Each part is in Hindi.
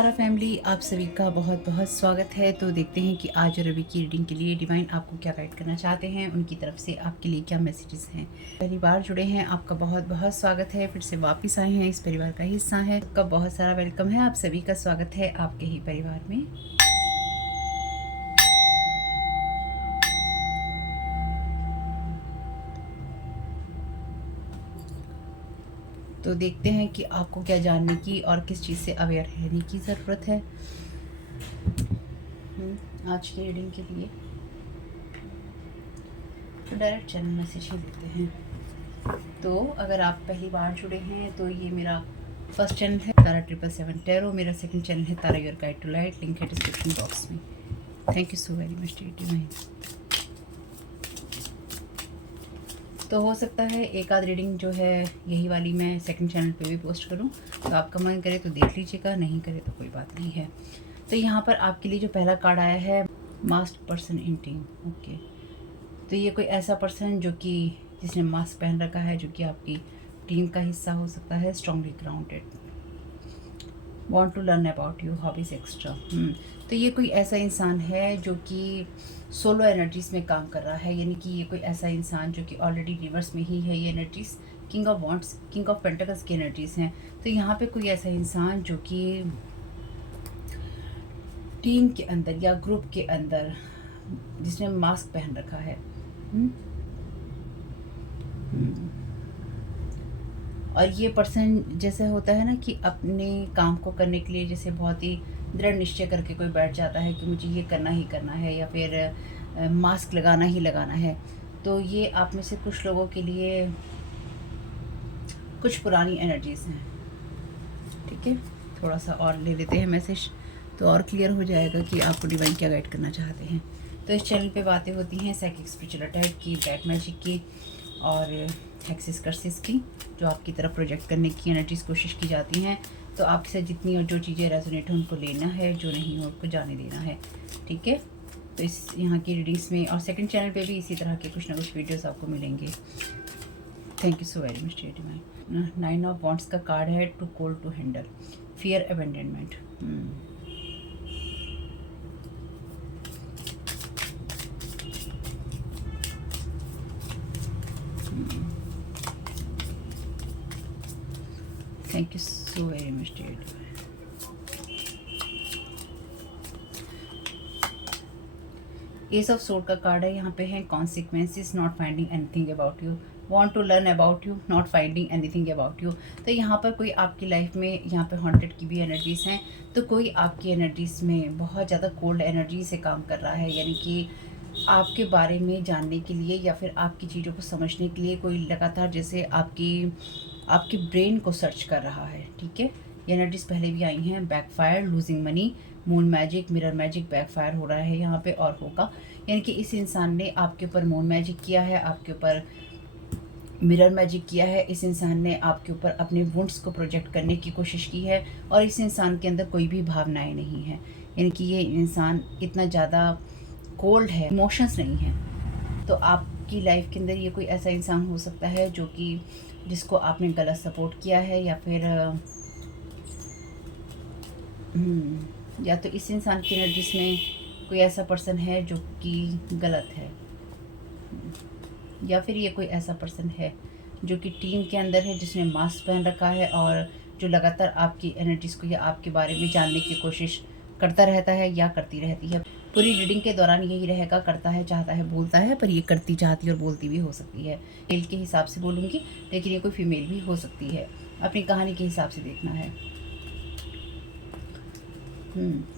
तारा फैमिली, आप सभी का बहुत बहुत स्वागत है। तो देखते हैं कि आज रवि की रीडिंग के लिए डिवाइन आपको क्या गाइड करना चाहते हैं, उनकी तरफ से आपके लिए क्या मैसेजेस हैं। पहली बार जुड़े हैं, आपका बहुत बहुत स्वागत है। फिर से वापस आए हैं, इस परिवार का हिस्सा है, आपका बहुत सारा वेलकम है। आप सभी का स्वागत है आपके ही परिवार में। तो देखते हैं कि आपको क्या जानने की और किस चीज़ से अवेयर रहने की ज़रूरत है आज की रीडिंग के लिए। तो डायरेक्ट चैनल मैसेज ही देते हैं। तो अगर आप पहली बार जुड़े हैं तो ये मेरा फर्स्ट चैनल है तारा 777 टैरो। मेरा सेकंड चैनल है Tara your guide to light, link है डिस्क्रिप्शन बॉक्स में। Thank you so very much divine. तो हो सकता है एक आध रीडिंग जो है यही वाली मैं सेकंड चैनल पे भी पोस्ट करूं, तो आपका मन करे तो देख लीजिएगा, नहीं करे तो कोई बात नहीं है। तो यहाँ पर आपके लिए जो पहला कार्ड आया है, mask person in team. Okay, तो ये कोई ऐसा पर्सन जो कि जिसने मास्क पहन रखा है, जो कि आपकी टीम का हिस्सा हो सकता है। Strongly grounded, want to learn about you, hobbies extra. तो ये कोई ऐसा इंसान है जो कि सोलो एनर्जीज में काम कर रहा है, यानी कि ये कोई ऐसा इंसान जो कि ऑलरेडी रिवर्स में ही है। ये energies king of wants, king of pentacles की एनर्जीज हैं। तो यहाँ पे कोई ऐसा इंसान जो कि टीम के अंदर या ग्रुप के अंदर जिसने मास्क पहन रखा है। और ये पर्सन जैसे होता है ना कि अपने काम को करने के लिए जैसे बहुत ही दृढ़ निश्चय करके कोई बैठ जाता है कि मुझे ये करना ही करना है, या फिर मास्क लगाना ही लगाना है। तो ये आप में से कुछ लोगों के लिए कुछ पुरानी एनर्जीज हैं। ठीक है, थोड़ा सा और ले लेते हैं मैसेज, तो और क्लियर हो जाएगा कि आपको डिवाइन क्या गाइड करना चाहते हैं। तो इस चैनल पे बातें होती हैं साइकिक स्पिरिचुअल अटैक की, ब्लैक मैजिक की और हेक्सिस कर्सिस की, जो आपकी तरफ प्रोजेक्ट करने की एनर्जीज कोशिश की जाती हैं। तो आपके साथ जितनी और जो चीज़ें रेजोनेट हो उनको लेना है, जो नहीं हो उनको जाने देना है। ठीक है, तो इस यहाँ की रीडिंग्स में और सेकंड चैनल पे भी इसी तरह के कुछ ना कुछ वीडियोस आपको मिलेंगे। Thank you so very much divine. 9 of wands का कार्ड है, too cold to handle, fear abandonment. Thank you so very much divine. Ace of sword का कार्ड है, यहाँ पे है consequences, not finding anything about you, want to learn about you, not finding anything about you. तो यहाँ पर कोई आपकी लाइफ में, यहाँ पे हॉन्टेड की भी एनर्जीज हैं। तो कोई आपकी एनर्जीज में बहुत ज़्यादा कोल्ड एनर्जी से काम कर रहा है, यानी कि आपके बारे में जानने के लिए या फिर आपकी चीज़ों को समझने के लिए कोई लगातार जैसे आपके ब्रेन को सर्च कर रहा है। ठीक है, ये एनर्जीज पहले भी आई हैं। Backfire, losing money, moon magic, mirror magic backfire हो रहा है यहाँ पे और होगा, यानी कि इस इंसान ने आपके ऊपर मून मैजिक किया है, आपके ऊपर मिरर मैजिक किया है। इस इंसान ने आपके ऊपर अपने वुंड्स को प्रोजेक्ट करने की कोशिश की है, और इस इंसान के अंदर कोई भी भावनाएं नहीं है, यानी कि ये इंसान इतना ज़्यादा कोल्ड है, इमोशंस नहीं है। तो आपकी लाइफ के अंदर ये कोई ऐसा इंसान हो सकता है जो कि जिसको आपने गलत सपोर्ट किया है, या फिर या तो इस इंसान की एनर्जीज में कोई ऐसा पर्सन है जो कि गलत है, या फिर ये कोई ऐसा पर्सन है जो कि टीम के अंदर है, जिसने मास्क पहन रखा है और जो लगातार आपकी एनर्जीज को या आपके बारे में जानने की कोशिश करता रहता है या करती रहती है। पूरी रीडिंग के दौरान यही रहेगा, करता है, चाहता है, बोलता है, पर ये करती, चाहती और बोलती भी हो सकती है। मेल के हिसाब से बोलूँगी, लेकिन ये कोई फीमेल भी हो सकती है। अपनी कहानी के हिसाब से देखना है।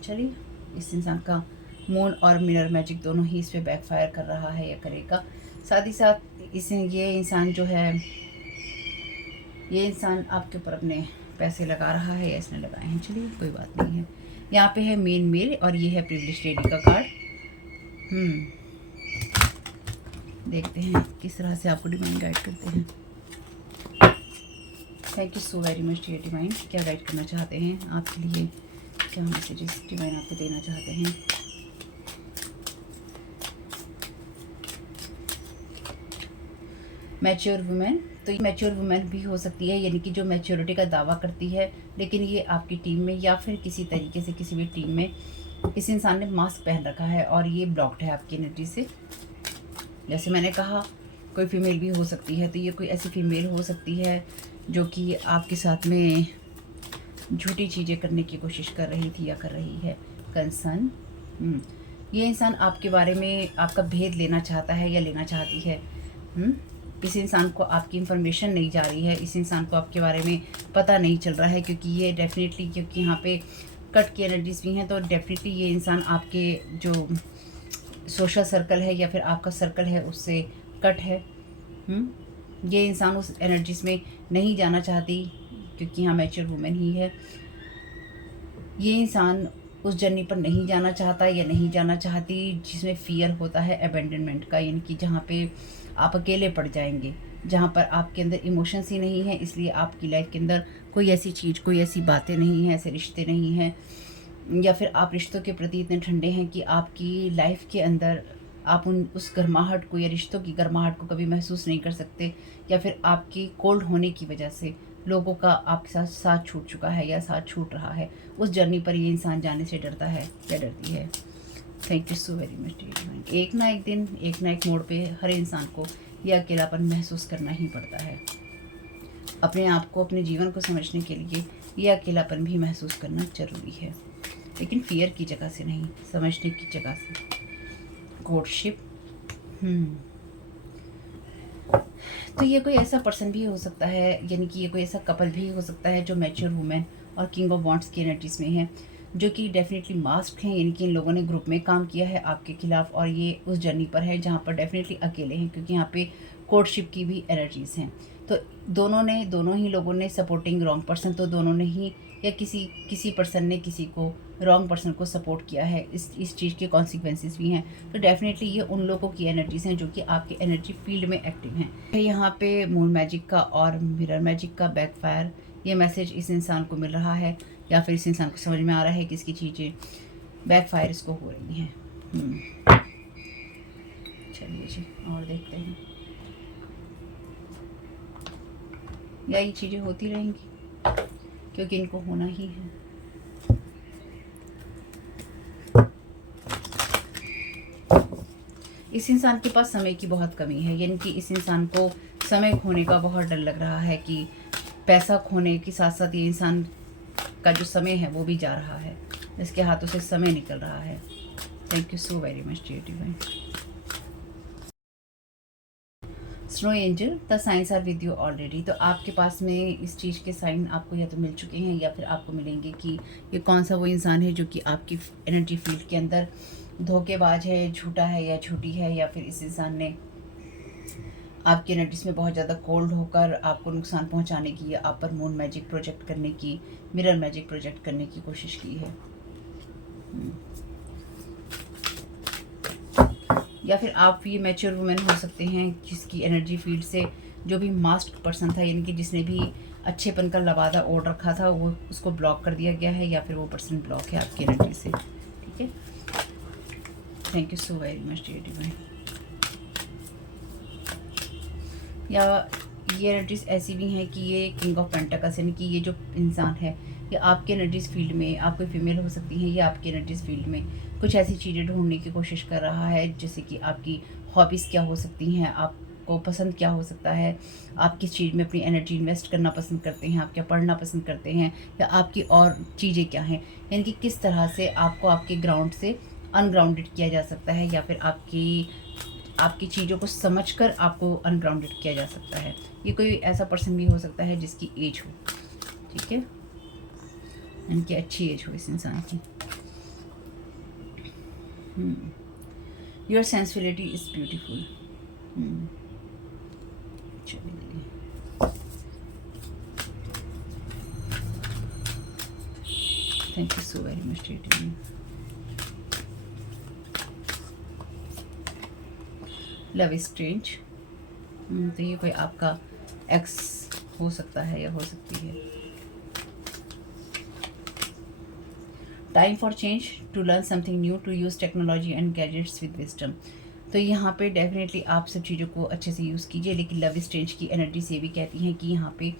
चलिए, इस इंसान का मून और मिरर मैजिक दोनों ही इस पर बैकफायर कर रहा है या करेगा। साथ ही साथ ये इंसान जो है, ये इंसान आपके ऊपर अपने पैसे लगा रहा है या इसने लगाए हैं। चलिए, कोई बात नहीं है। यहाँ पे है मेन मेल और ये है प्रिविलेज लेडी का कार्ड। देखते हैं किस तरह से आपको डिवाइन गाइड करते हैं। Thank you so very much dear divine. क्या गाइड करना चाहते हैं आपके लिए, क्या मैसेजेस डिवाइन आपको देना चाहते हैं। मैच्योर वुमेन, तो ये मैच्योर वुमेन भी हो सकती है, यानी कि जो मैच्योरिटी का दावा करती है, लेकिन ये आपकी टीम में या फिर किसी तरीके से किसी भी टीम में इस इंसान ने मास्क पहन रखा है और ये ब्लॉक्ड है आपकी एनर्जी से। जैसे मैंने कहा कोई फीमेल भी हो सकती है, तो ये कोई ऐसी फीमेल हो सकती है जो कि आपके साथ में झूठी चीज़ें करने की कोशिश कर रही थी या कर रही है। कंसर्न, ये इंसान आपके बारे में आपका भेद लेना चाहता है या लेना चाहती है। इस इंसान को आपकी इन्फॉर्मेशन नहीं जा रही है, इस इंसान को आपके बारे में पता नहीं चल रहा है, क्योंकि ये डेफिनेटली, क्योंकि यहाँ पे कट की एनर्जीज भी हैं, तो डेफिनेटली ये इंसान आपके जो सोशल सर्कल है या फिर आपका सर्कल है उससे कट है। ये इंसान उस एनर्जीज में नहीं जाना चाहती, क्योंकि यहाँ मैच्योर वुमेन ही है। ये इंसान उस जर्नी पर नहीं जाना चाहता या नहीं जाना चाहती जिसमें फ़ियर होता है अबेंडनमेंट का, यानी कि जहाँ पे आप अकेले पड़ जाएंगे, जहाँ पर आपके अंदर इमोशंस ही नहीं है, इसलिए आपकी लाइफ के अंदर कोई ऐसी चीज़, कोई ऐसी बातें नहीं हैं, ऐसे रिश्ते नहीं हैं, या फिर आप रिश्तों के प्रति इतने ठंडे हैं कि आपकी लाइफ के अंदर आप उस गर्माहट को या रिश्तों की गर्माहट को कभी महसूस नहीं कर सकते, या फिर आपकी कोल्ड होने की वजह से लोगों का आपके साथ साथ छूट चुका है या साथ छूट रहा है। उस जर्नी पर ये इंसान जाने से डरता है या डरती है। Thank you so very much. एक ना एक दिन, एक ना एक मोड़ पे हर इंसान को यह अकेलापन महसूस करना ही पड़ता है। अपने आप को, अपने जीवन को समझने के लिए यह अकेलापन भी महसूस करना ज़रूरी है, लेकिन फियर की जगह से नहीं, समझने की जगह से। कोर्टशिप, तो ये कोई ऐसा पर्सन भी हो सकता है, यानी कि ये कोई ऐसा कपल भी हो सकता है जो मैच्योर वुमेन और किंग ऑफ वॉन्ड्स की एनर्जीज में है, जो कि डेफिनेटली मास्क हैं, यानी कि इन लोगों ने ग्रुप में काम किया है आपके खिलाफ और ये उस जर्नी पर है जहाँ पर डेफिनेटली अकेले हैं, क्योंकि यहाँ पे कोर्टशिप की भी एनर्जीज हैं। तो दोनों ही लोगों ने सपोर्टिंग रॉन्ग पर्सन, तो दोनों ने ही या किसी पर्सन ने किसी को रॉन्ग पर्सन को सपोर्ट किया है, इस चीज़ के कॉन्सिक्वेंसेस भी हैं। तो डेफिनेटली ये उन लोगों की एनर्जीज हैं जो कि आपके एनर्जी फील्ड में एक्टिव हैं। यहाँ पे मून मैजिक का और मिरर मैजिक का बैकफायर, ये मैसेज इस इंसान को मिल रहा है, या फिर इस इंसान को समझ में आ रहा है कि इसकी चीज़ें बैकफायर इसको हो रही हैं। चलिए जी और देखते हैं, यही चीज़ें होती रहेंगी क्योंकि इनको होना ही है। इस इंसान के पास समय की बहुत कमी है, यानी कि इस इंसान को समय खोने का बहुत डर लग रहा है, कि पैसा खोने के साथ साथ ये इंसान का जो समय है वो भी जा रहा है, इसके हाथों से समय निकल रहा है। Thank you so very much dear divine. Snow angel, the science are with you already. तो आपके पास में इस चीज़ के साइन आपको या तो मिल चुके हैं या फिर आपको मिलेंगे कि ये कौन सा वो इंसान है जो कि आपकी एनर्जी फील्ड के अंदर धोखेबाज है, झूठा है या झूठी है, या फिर इस इंसान ने आपकी एनर्जीज में बहुत ज़्यादा कोल्ड होकर आपको नुकसान पहुंचाने की या आप पर मून मैजिक प्रोजेक्ट करने की, मिरर मैजिक प्रोजेक्ट करने की कोशिश की है। या फिर आप ये मैच्योर वुमेन हो सकते हैं जिसकी एनर्जी फील्ड से जो भी मास्क पर्सन था, यानी कि जिसने भी अच्छेपन का लवादा ओढ़ रखा था, वो उसको ब्लॉक कर दिया गया है, या फिर वो पर्सन ब्लॉक है आपकी एनर्जी से। ठीक है, thank you so very much dear divine. या ये एनर्जीज ऐसी भी हैं कि ये किंग ऑफ पेंटाकल्स, यानी कि ये जो इंसान है ये आपके एनर्जीज फील्ड में, आप कोई फीमेल हो सकती हैं, ये आपके एनर्जीज फील्ड में कुछ ऐसी चीज़ें ढूंढने की कोशिश कर रहा है, जैसे कि आपकी हॉबीज़ क्या हो सकती हैं, आपको पसंद क्या हो सकता है, आप किस चीज़ में अपनी एनर्जी इन्वेस्ट करना पसंद करते हैं, आप क्या पढ़ना पसंद करते हैं, या आपकी और चीज़ें क्या हैं, यानी कि किस तरह से आपको आपके ग्राउंड से अनग्राउंडेड किया जा सकता है, या फिर आपकी चीज़ों को समझकर आपको अनग्राउंडेड किया जा सकता है। ये कोई ऐसा पर्सन भी हो सकता है जिसकी एज हो, ठीक है, इनकी अच्छी एज हो इस इंसान की। Your sensibility is beautiful. चलिए thank you so very much dear. Love is strange, तो ये कोई आपका एक्स हो सकता है या हो सकती है। Time for change, to learn something new, to use technology and gadgets with wisdom. तो यहाँ पे डेफिनेटली आप सब चीज़ों को अच्छे से यूज़ कीजिए। लेकिन लव स्ट्रेंज की एनर्जी से भी कहती हैं कि यहाँ पे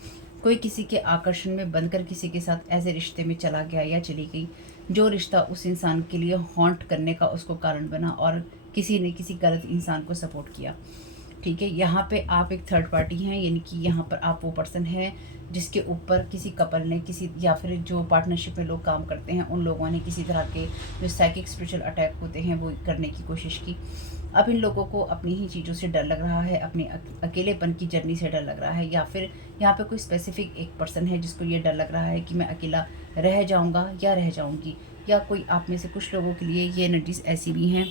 कोई किसी के आकर्षण में बनकर किसी के साथ ऐसे रिश्ते में चला गया या चली गई, जो रिश्ता उस इंसान के लिए हॉन्ट करने का उसको कारण बना, और किसी ने किसी गलत इंसान को सपोर्ट किया। ठीक है, यहाँ पे आप एक थर्ड पार्टी हैं, यानी कि यहाँ पर आप वो पर्सन है जिसके ऊपर किसी कपल ने किसी, या फिर जो पार्टनरशिप में लोग काम करते हैं उन लोगों ने किसी तरह के जो साइकिक स्पिरिचुअल अटैक होते हैं वो करने की कोशिश की। अब इन लोगों को अपनी ही चीज़ों से डर लग रहा है, अपने अकेलेपन की जर्नी से डर लग रहा है, या फिर यहाँ पे कोई स्पेसिफिक एक पर्सन है जिसको ये डर लग रहा है कि मैं अकेला रह जाऊँगा या रह जाऊँगी। या कोई आप में से कुछ लोगों के लिए ये एनर्जीज ऐसी भी हैं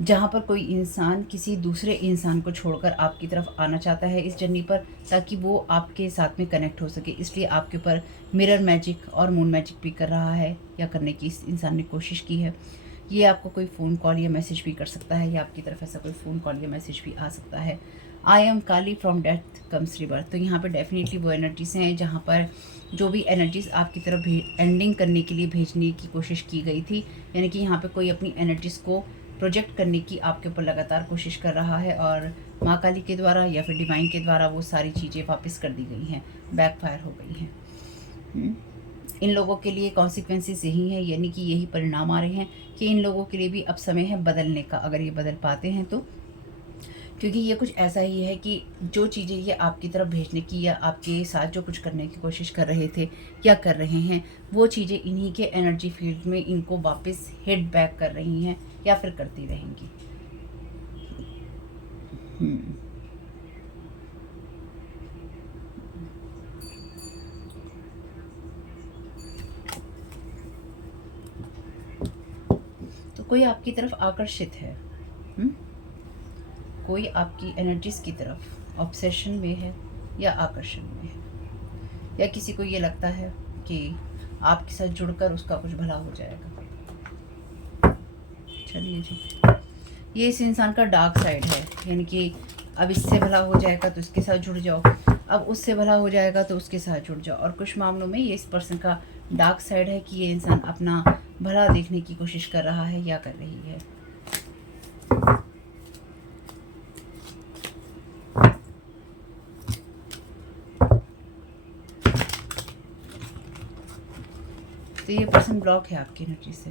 जहाँ पर कोई इंसान किसी दूसरे इंसान को छोड़कर आपकी तरफ आना चाहता है इस जर्नी पर, ताकि वो आपके साथ में कनेक्ट हो सके। इसलिए आपके ऊपर मिरर मैजिक और मून मैजिक भी कर रहा है, या करने की इस इंसान ने कोशिश की है। ये आपको कोई फ़ोन कॉल या मैसेज भी कर सकता है, या आपकी तरफ ऐसा कोई फ़ोन कॉल या मैसेज भी आ सकता है। I am Kali from death comes rebirth. तो यहाँ पर डेफिनेटली वो एनर्जीज हैं जहाँ पर जो भी एनर्जीज आपकी तरफ एंडिंग करने के लिए भेजने की कोशिश की गई थी, यानी कि यहाँ पे कोई अपनी एनर्जीज को प्रोजेक्ट करने की आपके ऊपर लगातार कोशिश कर रहा है, और माँ काली के द्वारा या फिर डिवाइन के द्वारा वो सारी चीज़ें वापस कर दी गई हैं, बैकफायर हो गई हैं। इन लोगों के लिए कॉन्सिक्वेंसेस यही हैं, यानी कि यही परिणाम आ रहे हैं कि इन लोगों के लिए भी अब समय है बदलने का, अगर ये बदल पाते हैं तो। क्योंकि ये कुछ ऐसा ही है कि जो चीज़ें ये आपकी तरफ भेजने की या आपके साथ जो कुछ करने की कोशिश कर रहे थे या कर रहे हैं, वो चीज़ें इन्हीं के एनर्जी फील्ड में इनको वापस हिट बैक कर रही हैं या फिर करती रहेंगी। तो कोई आपकी तरफ आकर्षित है, कोई आपकी एनर्जीज की तरफ ऑब्सेशन में है या आकर्षण में है, या किसी को ये लगता है कि आपके साथ जुड़कर उसका कुछ भला हो जाएगा। चलिए जी, ये इस इंसान का डार्क साइड है, यानी कि अब इससे भला हो जाएगा तो इसके साथ जुड़ जाओ, अब उससे भला हो जाएगा तो उसके साथ जुड़ जाओ। और कुछ मामलों में ये इस पर्सन का डार्क साइड है कि ये इंसान अपना भला देखने की कोशिश कर रहा है या कर रही है। तो ये पर्सन ब्लॉक है आपकी एनर्जी से।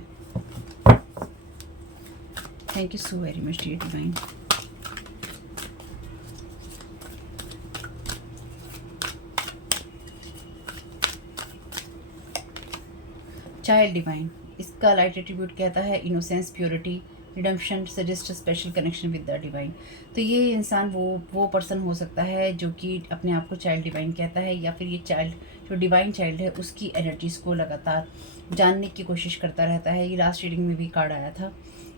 Thank you so very much dear divine. Child divine, इसका लाइट एट्रीब्यूट कहता है innocence, purity, redemption, suggest special connection with the divine. तो ये इंसान वो पर्सन हो सकता है जो कि अपने आप को चाइल्ड डिवाइन कहता है, या फिर ये चाइल्ड जो डिवाइन चाइल्ड है उसकी एनर्जीज़ को लगातार जानने की कोशिश करता रहता है। ये लास्ट रीडिंग में भी कार्ड आया था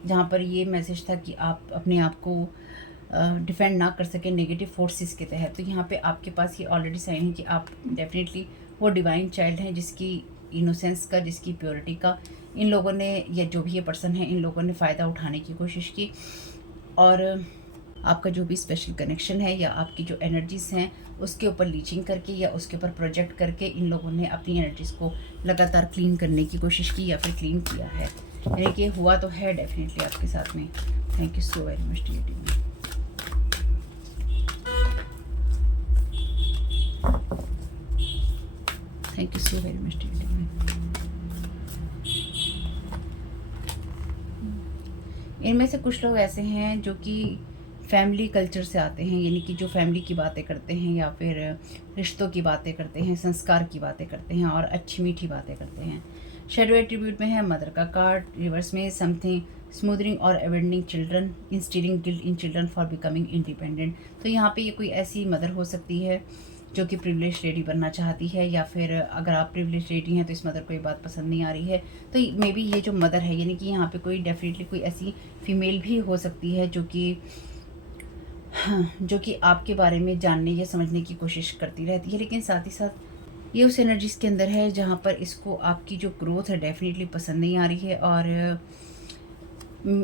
जहाँ पर ये मैसेज था कि आप अपने आप को डिफेंड ना कर सके नेगेटिव फोर्सेस के तहत। तो यहाँ पे आपके पास ये ऑलरेडी साइन है कि आप डेफिनेटली वो डिवाइन चाइल्ड हैं जिसकी इनोसेंस का, जिसकी प्योरिटी का इन लोगों ने, या जो भी ये पर्सन है, इन लोगों ने फ़ायदा उठाने की कोशिश की। और आपका जो भी स्पेशल कनेक्शन है या आपकी जो एनर्जीज़ हैं उसके ऊपर लीचिंग करके या उसके ऊपर प्रोजेक्ट करके इन लोगों ने अपनी एनर्जीज़ को लगातार क्लीन करने की कोशिश की या फिर क्लीन किया है। यानी कि हुआ तो है डेफिनेटली आपके साथ में। Thank you so very much dear divine. Thank you so very much dear divine. इनमें से कुछ लोग ऐसे हैं जो कि फैमिली कल्चर से आते हैं, यानी कि जो फैमिली की बातें करते हैं या फिर रिश्तों की बातें करते हैं, संस्कार की बातें करते हैं और अच्छी मीठी बातें करते हैं। शेडो एट्रीब्यूट में है मदर का कार्ड, रिवर्स में समथिंग स्मूदरिंग और avoiding children, instilling guilt in children for becoming independent. तो यहाँ पे ये कोई ऐसी मदर हो सकती है जो कि प्रिविलेज लेडी बनना चाहती है, या फिर अगर आप प्रिविलेज लेडी हैं तो इस मदर को ये बात पसंद नहीं आ रही है। तो मे बी ये जो मदर है, यानी कि यहाँ पे कोई डेफिनेटली कोई ऐसी फीमेल भी हो सकती है जो कि आपके बारे में जानने या समझने की कोशिश करती रहती है, लेकिन साथ ही साथ ये उस एनर्जीज़ के अंदर है जहाँ पर इसको आपकी जो ग्रोथ है डेफिनेटली पसंद नहीं आ रही है।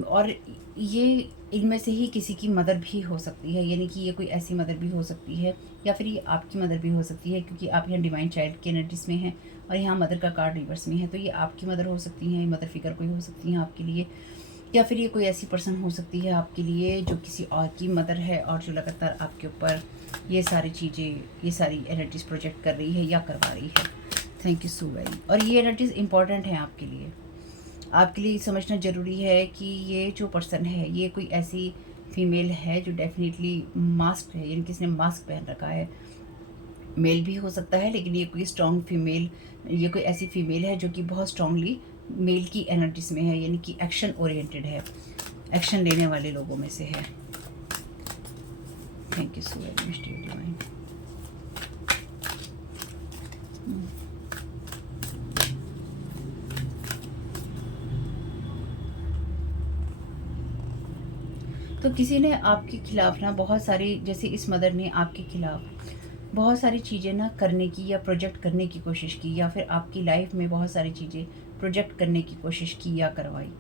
और ये इनमें से ही किसी की मदर भी हो सकती है, यानी कि ये कोई ऐसी मदर भी हो सकती है या फिर ये आपकी मदर भी हो सकती है, क्योंकि आप यहाँ डिवाइन चाइल्ड की एनर्जीज में हैं और यहाँ मदर का कार्ड रिवर्स में है। तो ये आपकी मदर हो सकती हैं, मदर फिगर कोई हो सकती हैं आपके लिए। या फिर ये कोई ऐसी पर्सन हो सकती है आपके लिए जो किसी और की मदर है और जो लगातार आपके ऊपर ये सारी चीज़ें, ये सारी एनर्जीज प्रोजेक्ट कर रही है या करवा रही है। Thank you so very. और ये एनर्जीज इंपॉर्टेंट हैं आपके लिए। आपके लिए समझना ज़रूरी है कि ये जो पर्सन है ये कोई ऐसी फीमेल है जो डेफिनेटली मास्क है, यानी किसी ने मास्क पहन रखा है। मेल भी हो सकता है, लेकिन ये कोई स्ट्रॉन्ग फीमेल, ये कोई ऐसी फीमेल है जो कि बहुत स्ट्रांगली मेल की एनर्जीज में है, यानी कि एक्शन ओरिएंटेड है, एक्शन लेने वाले लोगों में से है। Thank you so very much dear divine. तो किसी ने आपके खिलाफ ना बहुत सारी, जैसे इस मदर ने आपके खिलाफ बहुत सारी चीज़ें ना करने की या प्रोजेक्ट करने की कोशिश की, या फिर आपकी लाइफ में बहुत सारी चीज़ें प्रोजेक्ट करने की कोशिश की या करवाई।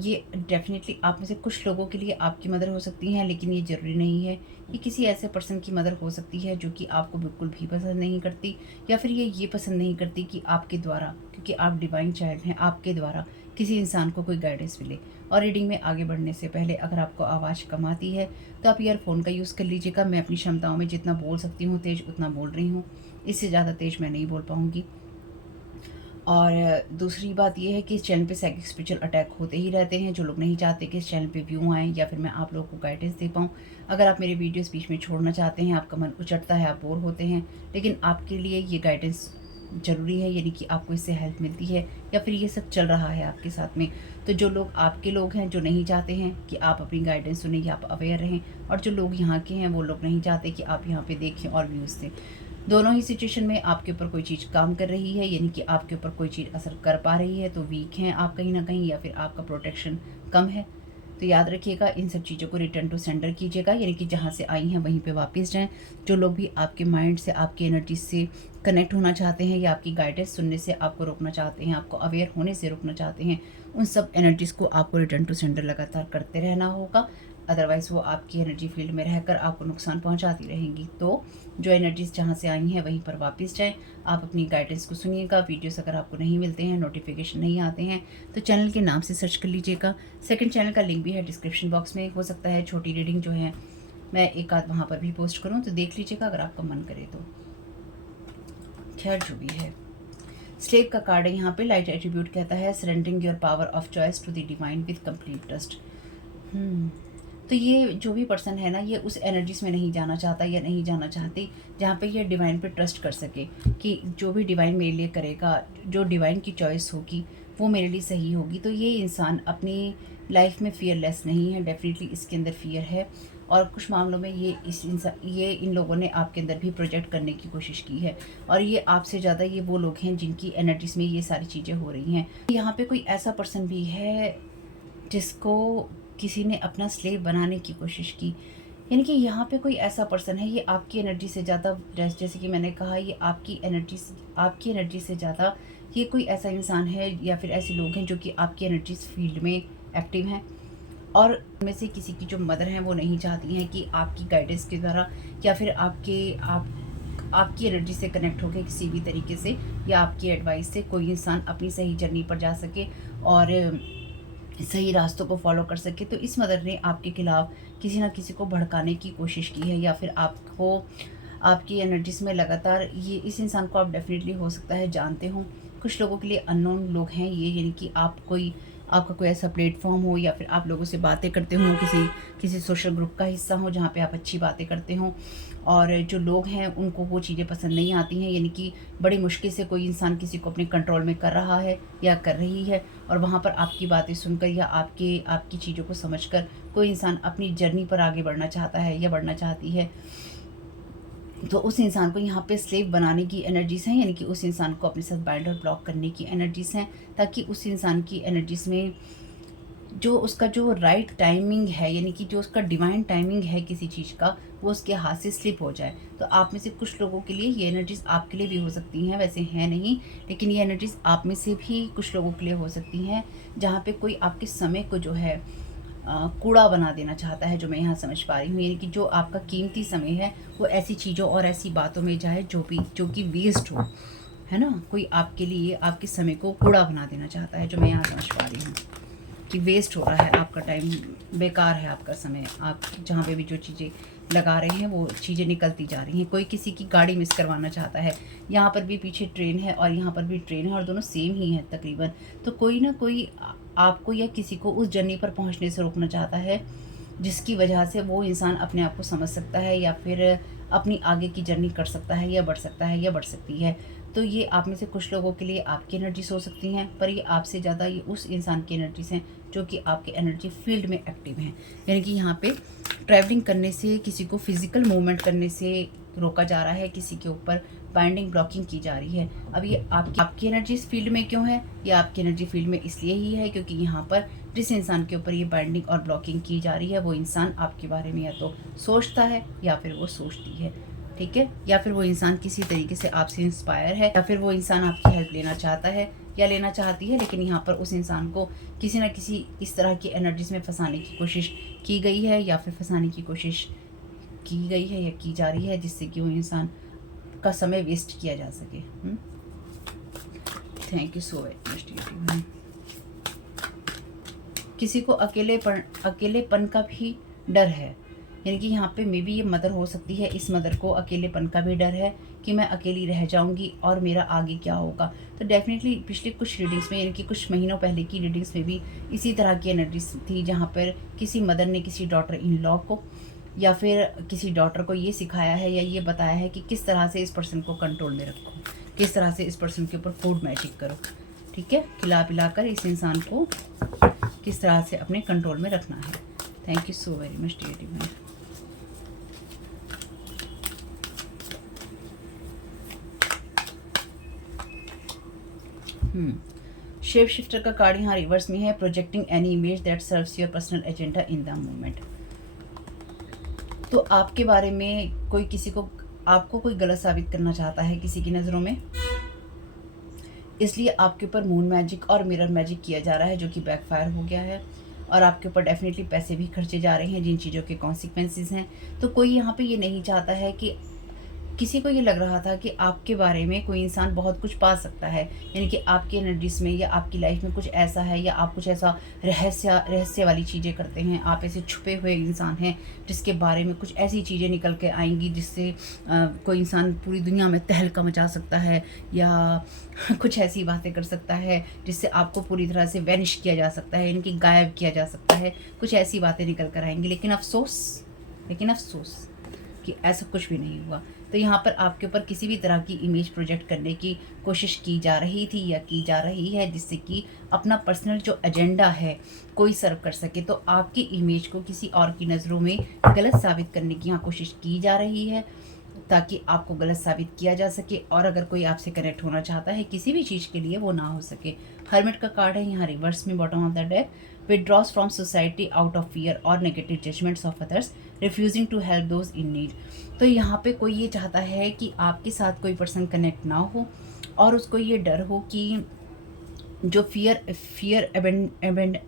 ये डेफिनेटली आप में से कुछ लोगों के लिए आपकी मदर हो सकती हैं, लेकिन ये ज़रूरी नहीं है। ये किसी ऐसे पर्सन की मदर हो सकती है जो कि आपको बिल्कुल भी पसंद नहीं करती, या फिर ये पसंद नहीं करती कि आपके द्वारा, क्योंकि आप डिवाइन चाइल्ड हैं, आपके द्वारा किसी इंसान को कोई गाइडेंस मिले। और रीडिंग में आगे बढ़ने से पहले अगर आपको आवाज़ कम आती है तो आप ईयरफोन का यूज़ कर लीजिएगा। मैं अपनी क्षमताओं में जितना बोल सकती हूँ तेज़ उतना बोल रही हूँ, इससे ज़्यादा तेज़ मैं नहीं बोल पाऊँगी। और दूसरी बात ये है कि इस चैनल पे साइकिक स्पिरिचुअल अटैक होते ही रहते हैं। जो लोग नहीं चाहते कि इस चैनल पे व्यू आएँ या फिर मैं आप लोगों को गाइडेंस दे पाऊँ, अगर आप मेरे वीडियोस बीच में छोड़ना चाहते हैं, आपका मन उचटता है, आप बोर होते हैं, लेकिन आपके लिए ये गाइडेंस ज़रूरी है, यानी कि आपको इससे हेल्प मिलती है, या फिर ये सब चल रहा है आपके साथ में, तो जो लोग आपके लोग हैं जो नहीं चाहते हैं कि आप अपनी गाइडेंस सुनें या आप अवेयर रहें, और जो लोग यहाँ के हैं वो लोग नहीं चाहते कि आप यहाँ पे देखें और व्यूज़ दें, दोनों ही सिचुएशन में आपके ऊपर कोई चीज़ काम कर रही है, यानी कि आपके ऊपर कोई चीज़ असर कर पा रही है, तो वीक हैं आप कहीं ना कहीं, या फिर आपका प्रोटेक्शन कम है। तो याद रखिएगा, इन सब चीज़ों को रिटर्न टू सेंडर कीजिएगा, यानी कि जहाँ से आई हैं वहीं पे वापस जाएं। जो लोग भी आपके माइंड से, आपकी एनर्जी से कनेक्ट होना चाहते हैं, या आपकी गाइडेंस सुनने से आपको रोकना चाहते हैं, आपको अवेयर होने से रोकना चाहते हैं, उन सब एनर्जीज़ को आपको रिटर्न टू सेंडर लगातार करते रहना होगा। अदरवाइज़ वो आपकी एनर्जी फील्ड में रहकर आपको नुकसान पहुंचाती रहेंगी। तो जो एनर्जीज़ जहाँ से आई हैं वहीं पर वापस जाएं। आप अपनी गाइडेंस को सुनिएगा। वीडियोस अगर आपको नहीं मिलते हैं, नोटिफिकेशन नहीं आते हैं, तो चैनल के नाम से सर्च कर लीजिएगा। सेकंड चैनल का लिंक भी है डिस्क्रिप्शन बॉक्स में। हो सकता है छोटी रीडिंग जो है मैं एक आध वहाँ पर भी पोस्ट करूँ, तो देख लीजिएगा अगर आपका मन करे तो। खैर जो भी है, स्लेव का कार्ड है यहाँ पे। लाइट एट्रीब्यूट कहता है surrendering your power of choice to the divine with complete trust. तो ये जो भी पर्सन है ना, ये उस एनर्जीज में नहीं जाना चाहता या नहीं जाना चाहती जहाँ पे ये डिवाइन पे ट्रस्ट कर सके कि जो भी डिवाइन मेरे लिए करेगा, जो डिवाइन की चॉइस होगी वो मेरे लिए सही होगी। तो ये इंसान अपनी लाइफ में फियरलेस नहीं है, डेफिनेटली इसके अंदर फियर है, और कुछ मामलों में ये इन लोगों ने आपके अंदर भी प्रोजेक्ट करने की कोशिश की है, और ये आपसे ज़्यादा ये वो लोग हैं जिनकी एनर्जीज में ये सारी चीज़ें हो रही हैं। यहाँ पे कोई ऐसा पर्सन भी है जिसको किसी ने अपना स्लेव बनाने की कोशिश की, यानी कि यहाँ पे कोई ऐसा पर्सन है, ये आपकी एनर्जी से ज़्यादा, जैसे कि मैंने कहा, ये आपकी एनर्जी से ज़्यादा ये कोई ऐसा इंसान है या फिर ऐसे लोग हैं जो कि आपकी एनर्जीज फील्ड में एक्टिव हैं, और उनमें से किसी की जो मदर हैं वो नहीं चाहती हैं कि आपकी गाइडेंस के द्वारा या फिर आपकी एनर्जी से कनेक्ट होकर किसी भी तरीके से या आपकी एडवाइस से कोई इंसान अपनी सही जर्नी पर जा सके और सही रास्तों को फॉलो कर सके। तो इस मदर ने आपके खिलाफ किसी ना किसी को भड़काने की कोशिश की है, या फिर आपको आपकी एनर्जीज में लगातार ये इस इंसान को आप डेफिनेटली हो सकता है जानते हो। कुछ लोगों के लिए अननोन लोग हैं ये, यानी कि आपका कोई ऐसा प्लेटफॉर्म हो या फिर आप लोगों से बातें करते हो, किसी सोशल ग्रुप का हिस्सा हो जहाँ पे आप अच्छी बातें करते हो, और जो लोग हैं उनको वो चीज़ें पसंद नहीं आती हैं, यानी कि बड़ी मुश्किल से कोई इंसान किसी को अपने कंट्रोल में कर रहा है या कर रही है, और वहाँ पर आपकी बातें सुनकर या आपकी चीज़ों को समझकर कोई इंसान अपनी जर्नी पर आगे बढ़ना चाहता है या बढ़ना चाहती है, तो उस इंसान को यहाँ पे स्लेव बनाने की एनर्जीज हैं, यानी कि उस इंसान को अपने साथ बाइंड और ब्लॉक करने की एनर्जीज हैं, ताकि उस इंसान की एनर्जीज में जो उसका जो राइट टाइमिंग है, यानी कि जो उसका डिवाइन टाइमिंग है किसी चीज़ का, वो उसके हाथ से स्लिप हो जाए। तो आप में से कुछ लोगों के लिए ये एनर्जीज आपके लिए भी हो सकती हैं, वैसे हैं नहीं, लेकिन ये एनर्जीज आप में से भी कुछ लोगों के लिए हो सकती हैं, जहाँ पे कोई आपके समय को जो है कूड़ा बना देना चाहता है, जो मैं यहाँ समझ पा रही हूँ, यानी कि जो आपका कीमती समय है वो ऐसी चीज़ों और ऐसी बातों में जाए जो कि वेस्ट हो, है ना। कोई आपके लिए आपके समय को कूड़ा बना देना चाहता है, जो मैं यहाँ समझ पा रही हूँ। कि वेस्ट हो रहा है आपका टाइम, बेकार है आपका समय, आप जहाँ पे भी जो चीज़ें लगा रहे हैं वो चीज़ें निकलती जा रही हैं। कोई किसी की गाड़ी मिस करवाना चाहता है, यहाँ पर भी पीछे ट्रेन है और यहाँ पर भी ट्रेन है और दोनों सेम ही है तकरीबन। तो कोई ना कोई आपको या किसी को उस जर्नी पर पहुँचने से रोकना चाहता है, जिसकी वजह से वो इंसान अपने आप को समझ सकता है या फिर अपनी आगे की जर्नी कर सकता है या बढ़ सकता है या बढ़ सकती है। तो ये आप में से कुछ लोगों के लिए आपकी एनर्जीज हो सकती हैं, पर ये आपसे ज़्यादा ये उस इंसान की एनर्जीज हैं जो कि आपके एनर्जी फील्ड में एक्टिव हैं। यानी कि यहाँ पे ट्रैवलिंग करने से, किसी को फिजिकल मूवमेंट करने से रोका जा रहा है, किसी के ऊपर बाइंडिंग ब्लॉकिंग की जा रही है। अब ये आपकी एनर्जी इस फील्ड में क्यों है? ये आपकी एनर्जी फील्ड में इसलिए ही है क्योंकि यहाँ पर जिस इंसान के ऊपर ये बाइंडिंग और ब्लॉकिंग की जा रही है वो इंसान आपके बारे में या तो सोचता है या फिर वो सोचती है, ठीक है? या फिर वो इंसान किसी तरीके से आपसे इंस्पायर है या फिर वो इंसान आपकी हेल्प लेना चाहता है या लेना चाहती है, लेकिन यहाँ पर उस इंसान को किसी न किसी इस तरह की एनर्जीज में फंसाने की कोशिश की गई है या फिर फंसाने की कोशिश की गई है या की जा रही है, जिससे कि वो इंसान का समय वेस्ट किया जा सके। Thank you so much. किसी को अकेलेपन का भी डर है, यानी कि यहाँ पे मे बी ये मदर हो सकती है, इस मदर को अकेलेपन का भी डर है कि मैं अकेली रह जाऊंगी और मेरा आगे क्या होगा। तो डेफिनेटली पिछले कुछ रीडिंग्स में, यानी कि कुछ महीनों पहले की रीडिंग्स में भी इसी तरह की एनर्जी थी, जहाँ पर किसी मदर ने किसी डॉटर इन लॉ को या फिर किसी डॉटर को ये सिखाया है या ये बताया है कि किस तरह से इस पर्सन को कंट्रोल में रखो, किस तरह से इस पर्सन के ऊपर फूड मैजिक करो, ठीक है? खिला पिला कर इस इंसान को किस तरह से अपने कंट्रोल में रखना है। Thank you so very much dear divine. Shape shifter का कार्ड यहाँ रिवर्स में है, projecting any image that serves your personal agenda in the moment. तो आपके बारे में कोई किसी को, आपको कोई गलत साबित करना चाहता है किसी की नज़रों में, इसलिए आपके ऊपर मून मैजिक और मिरर मैजिक किया जा रहा है, जो कि बैकफायर हो गया है और आपके ऊपर डेफिनेटली पैसे भी खर्चे जा रहे हैं, जिन चीज़ों के कॉन्सिक्वेंसेस हैं। तो कोई यहाँ पे ये नहीं चाहता है कि, किसी को ये लग रहा था कि आपके बारे में कोई इंसान बहुत कुछ पा सकता है, यानी कि आपकी एनर्जीज में या आपकी लाइफ में कुछ ऐसा है या आप कुछ ऐसा रहस्य वाली चीज़ें करते हैं, आप ऐसे छुपे हुए इंसान हैं जिसके बारे में कुछ ऐसी चीज़ें निकल के आएंगी जिससे कोई इंसान पूरी दुनिया में तहलका मचा सकता है या कुछ ऐसी बातें कर सकता है जिससे आपको पूरी तरह से वैनिश किया जा सकता है, इनकी गायब किया जा सकता है, कुछ ऐसी बातें निकल कर आएंगी। लेकिन अफसोस कि ऐसा कुछ भी नहीं हुआ। तो यहाँ पर आपके ऊपर किसी भी तरह की इमेज प्रोजेक्ट करने की कोशिश की जा रही थी या की जा रही है, जिससे कि अपना पर्सनल जो एजेंडा है कोई सर्व कर सके। तो आपकी इमेज को किसी और की नज़रों में गलत साबित करने की यहाँ कोशिश की जा रही है, ताकि आपको गलत साबित किया जा सके और अगर कोई आपसे कनेक्ट होना चाहता है किसी भी चीज़ के लिए वो ना हो सके। हर्मिट का कार्ड है यहाँ रिवर्स में bottom of the deck. Withdraws from society out of fear और negative judgments of others, refusing to help those in need. तो यहाँ पे कोई ये चाहता है कि आपके साथ कोई पर्सन कनेक्ट ना हो और उसको ये डर हो कि जो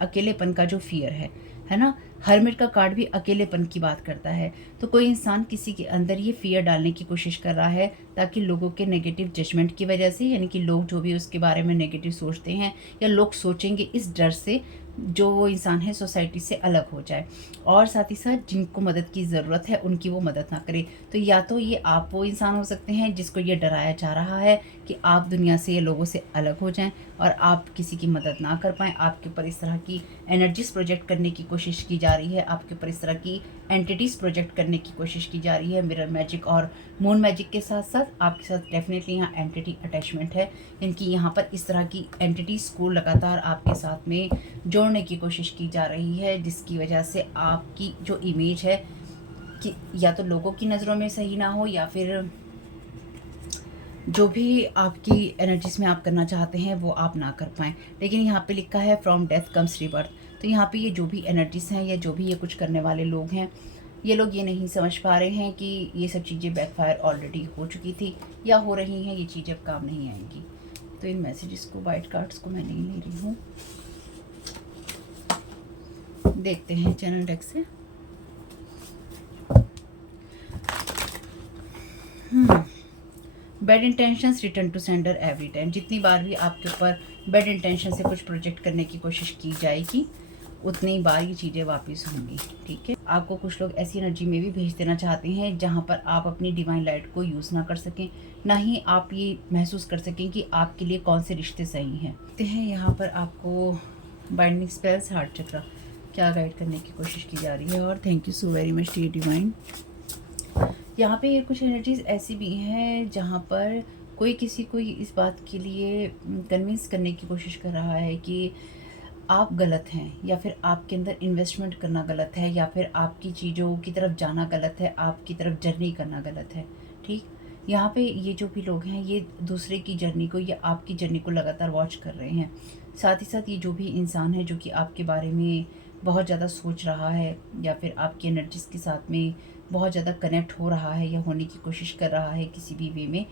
अकेलेपन का जो फियर है ना। हर्मिट का कार्ड भी अकेलेपन की बात करता है। तो कोई इंसान किसी के अंदर ये फियर डालने की कोशिश कर रहा है ताकि लोगों के नेगेटिव जजमेंट की वजह से, यानी कि लोग जो भी उसके बारे में नेगेटिव सोचते हैं या लोग सोचेंगे, इस डर से जो वो इंसान है सोसाइटी से अलग हो जाए और साथ ही साथ जिनको मदद की ज़रूरत है उनकी वो मदद ना करे। तो या तो ये आप वो इंसान हो सकते हैं जिसको ये डराया जा रहा है कि आप दुनिया से या लोगों से अलग हो जाएं और आप किसी की मदद ना कर पाएँ। आपके ऊपर इस तरह की एनर्जीज प्रोजेक्ट करने की कोशिश की जा रही है, आपके ऊपर इस तरह की एंटिटीज़ प्रोजेक्ट करने की कोशिश की जा रही है। मिरर मैजिक और मून मैजिक के साथ साथ आपके साथ डेफिनेटली यहाँ एंटिटी अटैचमेंट है, इनकी यहाँ पर इस तरह की एंटिटीज़ को लगातार आपके साथ में जोड़ने की कोशिश की जा रही है, जिसकी वजह से आपकी जो इमेज है कि या तो लोगों की नज़रों में सही ना हो या फिर जो भी आपकी एनर्जीज में आप करना चाहते हैं वो आप ना कर पाएँ। लेकिन यहाँ पे लिखा है फ्रॉम डेथ कम्स रिबर्थ। तो यहाँ पे ये जो भी एनर्जीज हैं या जो भी ये कुछ करने वाले लोग हैं, ये लोग ये नहीं समझ पा रहे हैं कि ये सब चीज़ें बैकफायर ऑलरेडी हो चुकी थी या हो रही हैं, ये चीज़ें अब काम नहीं आएंगी। तो इन मैसेजेस को, वाइट कार्ड्स को मैं नहीं ले रही हूँ, देखते हैं चैनल डेक से। Bad intentions return to sender every time. जितनी बार भी आपके ऊपर बैड इंटेंशन से कुछ प्रोजेक्ट करने की कोशिश की जाएगी, उतनी बार ये चीज़ें वापस होंगी। ठीक है, आपको कुछ लोग ऐसी एनर्जी में भी भेज देना चाहते हैं जहाँ पर आप अपनी डिवाइन लाइट को यूज़ ना कर सकें, ना ही आप ये महसूस कर सकें कि आपके लिए कौन से रिश्ते सही हैं। देखते हैं यहाँ पर आपको बाइंडिंग स्पेल्स हार्ट चक्र क्या गाइड करने की कोशिश की जा रही है। और thank you so very much dear divine. यहाँ पे ये कुछ एनर्जीज ऐसी भी हैं जहाँ पर कोई किसी को इस बात के लिए कन्विंस करने की कोशिश कर रहा है कि आप गलत हैं, या फिर आपके अंदर इन्वेस्टमेंट करना गलत है, या फिर आपकी चीज़ों की तरफ जाना गलत है, आपकी तरफ जर्नी करना गलत है। ठीक, यहाँ पे ये जो भी लोग हैं ये दूसरे की जर्नी को या आपकी जर्नी को लगातार वॉच कर रहे हैं। साथ ही साथ ये जो भी इंसान है जो कि आपके बारे में बहुत ज़्यादा सोच रहा है या फिर आपकी एनर्जीज के साथ में बहुत ज़्यादा कनेक्ट हो रहा है या होने की कोशिश कर रहा है किसी भी वे में,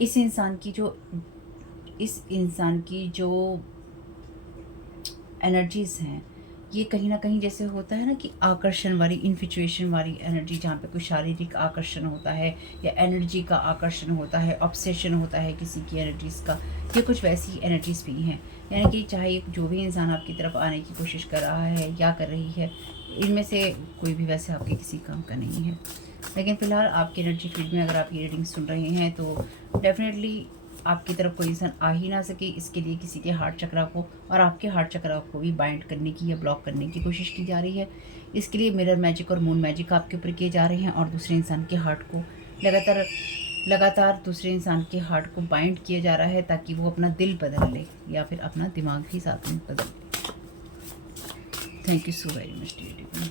इस इंसान की जो एनर्जीज हैं ये कहीं ना कहीं जैसे होता है ना कि आकर्षण वाली, इन्फिचुएशन वाली एनर्जी, जहाँ पे कोई शारीरिक आकर्षण होता है या एनर्जी का आकर्षण होता है, ऑब्सेशन होता है किसी की एनर्जीज़ का, ये कुछ वैसी एनर्जीज़ भी हैं। यानी कि चाहे जो भी इंसान आपकी तरफ आने की कोशिश कर रहा है या कर रही है, इनमें से कोई भी वैसे आपके किसी काम का नहीं है। लेकिन फ़िलहाल आपकी एनर्जी फील्ड में अगर आप ये रीडिंग सुन रहे हैं तो डेफिनेटली आपकी तरफ कोई इंसान आ ही ना सके, इसके लिए किसी के हार्ट चक्रा को और आपके हार्ट चक्रा को भी बाइंड करने की या ब्लॉक करने की कोशिश की जा रही है। इसके लिए मिरर मैजिक और मून मैजिक आपके ऊपर किए जा रहे हैं और दूसरे इंसान के हार्ट को लगातार दूसरे इंसान के हार्ट को बाइंड किया जा रहा है ताकि वो अपना दिल बदल ले या फिर अपना दिमाग भी साथ में बदल ले। Thank you so very much dear divine.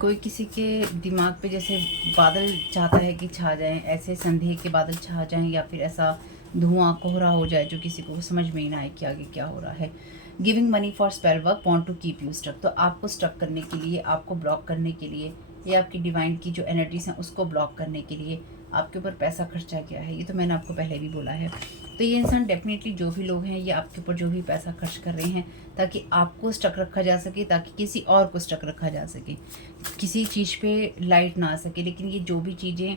कोई किसी के दिमाग पे जैसे बादल चाहता है कि छा जाएं, ऐसे संदेह के बादल छा जाएं या फिर ऐसा धुआं कोहरा हो जाए जो किसी को समझ में ही ना आए कि आगे क्या हो रहा है। Giving money for spell work, want to keep you stuck. तो आपको स्टक करने के लिए, आपको ब्लॉक करने के लिए, या आपकी डिवाइन की जो एनर्जीज हैं उसको ब्लॉक करने के लिए आपके ऊपर पैसा खर्चा किया है। ये तो मैंने आपको पहले भी बोला है। तो ये इंसान डेफिनेटली, जो भी लोग हैं ये आपके ऊपर जो भी पैसा खर्च कर रहे हैं ताकि आपको स्टक रखा जा सके, ताकि किसी और को स्टक रखा जा सके, किसी चीज़ पे लाइट ना आ सके। लेकिन ये जो भी चीज़ें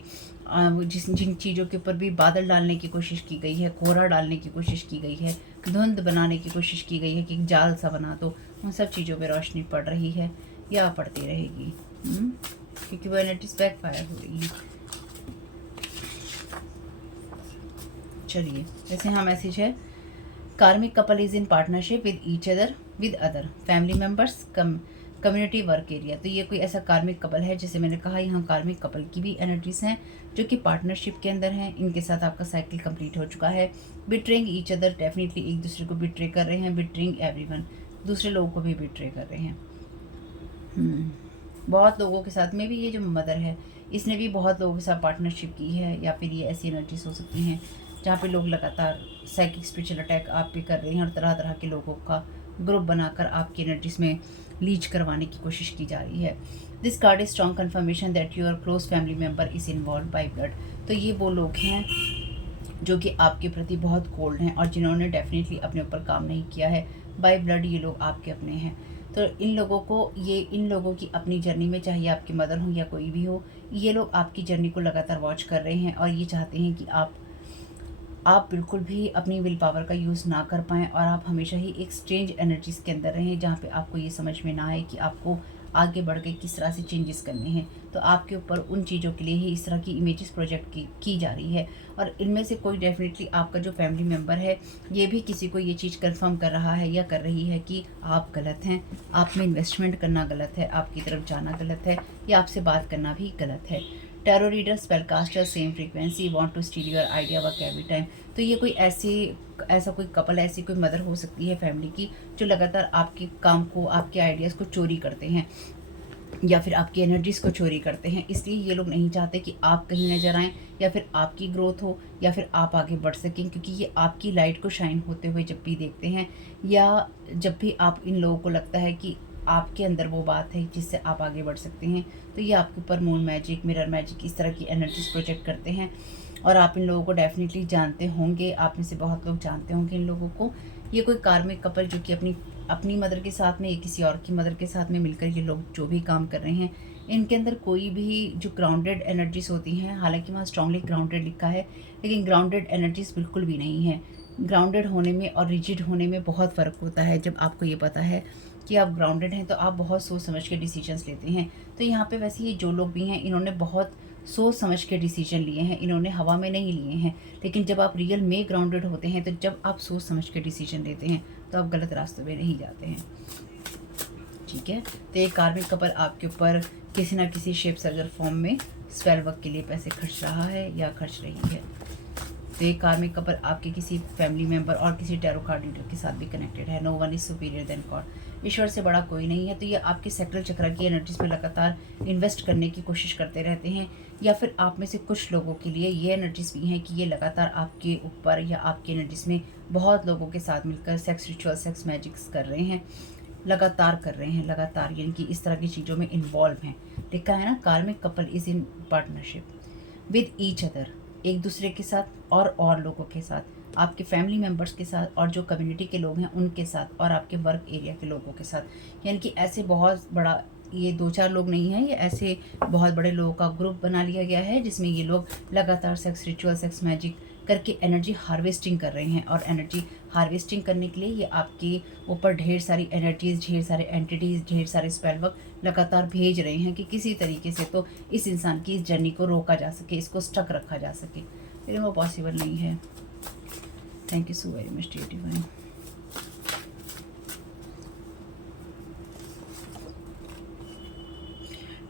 जिन चीज़ों के ऊपर भी बादल डालने की कोशिश की गई है, कोहरा डालने की कोशिश की गई है, धुंध बनाने की कोशिश की गई है कि जाल सा बना दो, उन सब चीज़ों पे रोशनी पड़ रही है या पड़ती रहेगी, क्योंकि वो एनर्जीज बैकफायर हो रही है। चलिए, जैसे हाँ मैसेज है, कार्मिक couple is in partnership with each other with other family members community work area. तो ये कोई ऐसा कार्मिक कपल है, जैसे मैंने कहा यहाँ कार्मिक कपल की भी एनर्जीज हैं जो कि पार्टनरशिप के अंदर हैं। इनके साथ आपका साइकिल कंप्लीट हो चुका है। बिट्रेइंग ईच अदर, डेफिनेटली एक दूसरे को बिट्रे कर रहे हैं। बिट्रेइंग एवरीवन, दूसरे लोगों को भी बिट्रे कर रहे हैं। बहुत लोगों के साथ में भी, ये जो मदर है इसने भी बहुत लोगों के साथ पार्टनरशिप की है, या फिर ये ऐसी एनर्जीज हो सकती हैं जहाँ पे लोग लगातार साइकिक स्पिरिचुअल अटैक आप पे कर रहे हैं और तरह तरह के लोगों का ग्रुप बनाकर आपकी एनर्जीज में लीच करवाने की कोशिश की जा रही है। This card is strong confirmation that your close family member is involve by blood. तो ये वो लोग हैं जो कि आपके प्रति बहुत कोल्ड हैं और जिन्होंने डेफिनेटली अपने ऊपर काम नहीं किया है। बाय ब्लड ये लोग आपके अपने हैं। तो इन लोगों की अपनी जर्नी में, चाहे आपकी मदर हो या कोई भी हो, ये लोग आपकी जर्नी को लगातार वॉच कर रहे हैं और ये चाहते हैं कि आप बिल्कुल भी अपनी विल पावर का यूज़ ना कर पाएँ और आप हमेशा ही एक स्ट्रेंज एनर्जीज़ के अंदर रहें जहाँ पे आपको ये समझ में ना आए कि आपको आगे बढ़ के किस तरह से चेंजेस करने हैं। तो आपके ऊपर उन चीज़ों के लिए ही इस तरह की इमेजेस प्रोजेक्ट की जा रही है। और इनमें से कोई डेफिनेटली आपका जो फैमिली मेम्बर है ये भी किसी को ये चीज़ कंफर्म कर रहा है या कर रही है कि आप गलत हैं, आप में इन्वेस्टमेंट करना गलत है, आपकी तरफ जाना गलत है या आपसे बात करना भी गलत है। Tarot reader, spell caster, same frequency, want to steal your idea work every time. तो ये कोई ऐसा कोई कपल, ऐसी कोई मदर हो सकती है फैमिली की जो लगातार आपके काम को, आपके आइडियाज़ को चोरी करते हैं या फिर आपकी एनर्जीज़ को चोरी करते हैं। इसलिए ये लोग नहीं चाहते कि आप कहीं नजर आएँ या फिर आपकी ग्रोथ हो या फिर आप आगे बढ़ सकें, क्योंकि ये आपकी लाइट को शाइन होते हुए जब भी देखते हैं या जब भी आप इन लोगों को लगता है कि आपके अंदर वो बात है जिससे आप आगे बढ़ सकते हैं, तो ये आपके ऊपर मून मैजिक, मिरर मैजिक, इस तरह की एनर्जीज प्रोजेक्ट करते हैं। और आप इन लोगों को डेफिनेटली जानते होंगे, आप में से बहुत लोग जानते होंगे इन लोगों को। ये कोई कार्मिक कपल जो कि अपनी मदर के साथ में या किसी और की मदर के साथ में मिलकर ये लोग जो भी काम कर रहे हैं, इनके अंदर कोई भी जो ग्राउंडेड एनर्जीज होती हैं, हालांकि वहाँ स्ट्रांगली ग्राउंडेड लिखा है लेकिन ग्राउंडेड एनर्जीज बिल्कुल भी नहीं है। ग्राउंडेड होने में और रिजिड होने में बहुत फ़र्क होता है। जब आपको ये पता है कि आप ग्राउंडेड हैं तो आप बहुत सोच समझ के डिसीजंस लेते हैं। तो यहाँ पे वैसे ये जो लोग भी हैं इन्होंने बहुत सोच समझ के डिसीजन लिए हैं, इन्होंने हवा में नहीं लिए हैं। लेकिन जब आप रियल में ग्राउंडेड होते हैं तो जब आप सोच समझ के डिसीजन लेते हैं तो आप गलत रास्तों में नहीं जाते हैं। ठीक है, तो ये कार्मिक कपल आपके ऊपर किसी ना किसी शेप सर्जर फॉर्म में स्पेल वर्क के लिए पैसे खर्च रहा है या खर्च रही है। तो ये कार्मिक कपल आपके किसी फैमिली मेंबर और किसी टैरो कार्ड रीडर के साथ भी कनेक्टेड है। No one is superior than God, ईश्वर से बड़ा कोई नहीं है। तो ये आपके सैक्रल चक्र की एनर्जीज में लगातार इन्वेस्ट करने की कोशिश करते रहते हैं, या फिर आप में से कुछ लोगों के लिए ये एनर्जीज भी हैं कि ये लगातार आपके ऊपर या आपकी एनर्जीज में बहुत लोगों के साथ मिलकर सेक्स रिचुअल, सेक्स मैजिक्स कर रहे हैं, लगातार कर रहे हैं, लगातार, यानी कि इस तरह की चीज़ों में इन्वॉल्व हैं। लिखा है ना, कार्मिक couple is in partnership with each other, एक दूसरे के साथ और लोगों के साथ, आपके फैमिली मेम्बर्स के साथ और जो कम्युनिटी के लोग हैं उनके साथ और आपके वर्क एरिया के लोगों के साथ। यानी कि ऐसे बहुत बड़ा, ये 2-4 लोग नहीं हैं, ये ऐसे बहुत बड़े लोगों का ग्रुप बना लिया गया है जिसमें ये लोग लगातार सेक्स रिचुअल, सेक्स मैजिक करके एनर्जी हार्वेस्टिंग कर रहे हैं। और एनर्जी हार्वेस्टिंग करने के लिए ये आपके ऊपर ढेर सारी एनर्जीज, ढेर सारे एंटिटीज़, ढेर सारे स्पेल वर्क लगातार भेज रहे हैं कि किसी तरीके से तो इस इंसान की इस जर्नी को रोका जा सके, इसको स्टक रखा जा सके, लेकिन वो पॉसिबल नहीं है। Thank you so very much dear divine.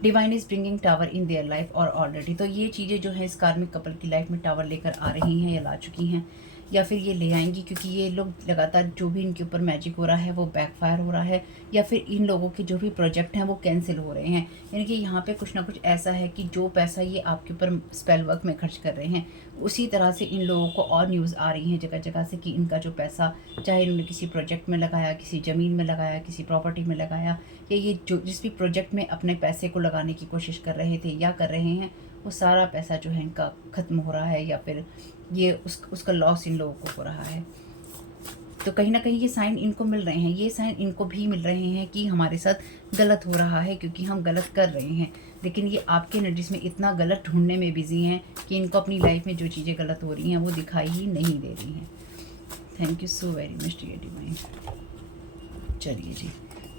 Divine is bringing tower in their life और ऑलरेडी, तो ये चीज़ें जो है इस कार्मिक कपल की लाइफ में टावर लेकर आ रही हैं या ला चुकी हैं, या फिर ये ले आएंगी, क्योंकि ये लोग लगातार जो भी इनके ऊपर मैजिक हो रहा है वो बैकफायर हो रहा है, या फिर इन लोगों के जो भी प्रोजेक्ट हैं वो कैंसिल हो रहे हैं। यानी कि यहाँ पे कुछ ना कुछ ऐसा है कि जो पैसा ये आपके ऊपर स्पेल वर्क में खर्च कर रहे हैं, उसी तरह से इन लोगों को और न्यूज़ आ रही हैं जगह जगह से कि इनका जो पैसा, चाहे इन्होंने किसी प्रोजेक्ट में लगाया, किसी ज़मीन में लगाया, किसी प्रॉपर्टी में लगाया, या ये जो जिस भी प्रोजेक्ट में अपने पैसे को लगाने की कोशिश कर रहे थे या कर रहे हैं, वो सारा पैसा जो है इनका ख़त्म हो रहा है, या फिर ये उसका लॉस इन लोगों को हो रहा है। तो कहीं ना कहीं ये साइन इनको मिल रहे हैं, ये साइन इनको भी मिल रहे हैं कि हमारे साथ गलत हो रहा है, क्योंकि हम गलत कर रहे हैं। लेकिन ये आपके एनर्जीज में इतना गलत ढूंढने में बिजी हैं कि इनको अपनी लाइफ में जो चीज़ें गलत हो रही हैं वो दिखाई ही नहीं दे रही हैं। Thank you so very much dear divine. चलिए जी,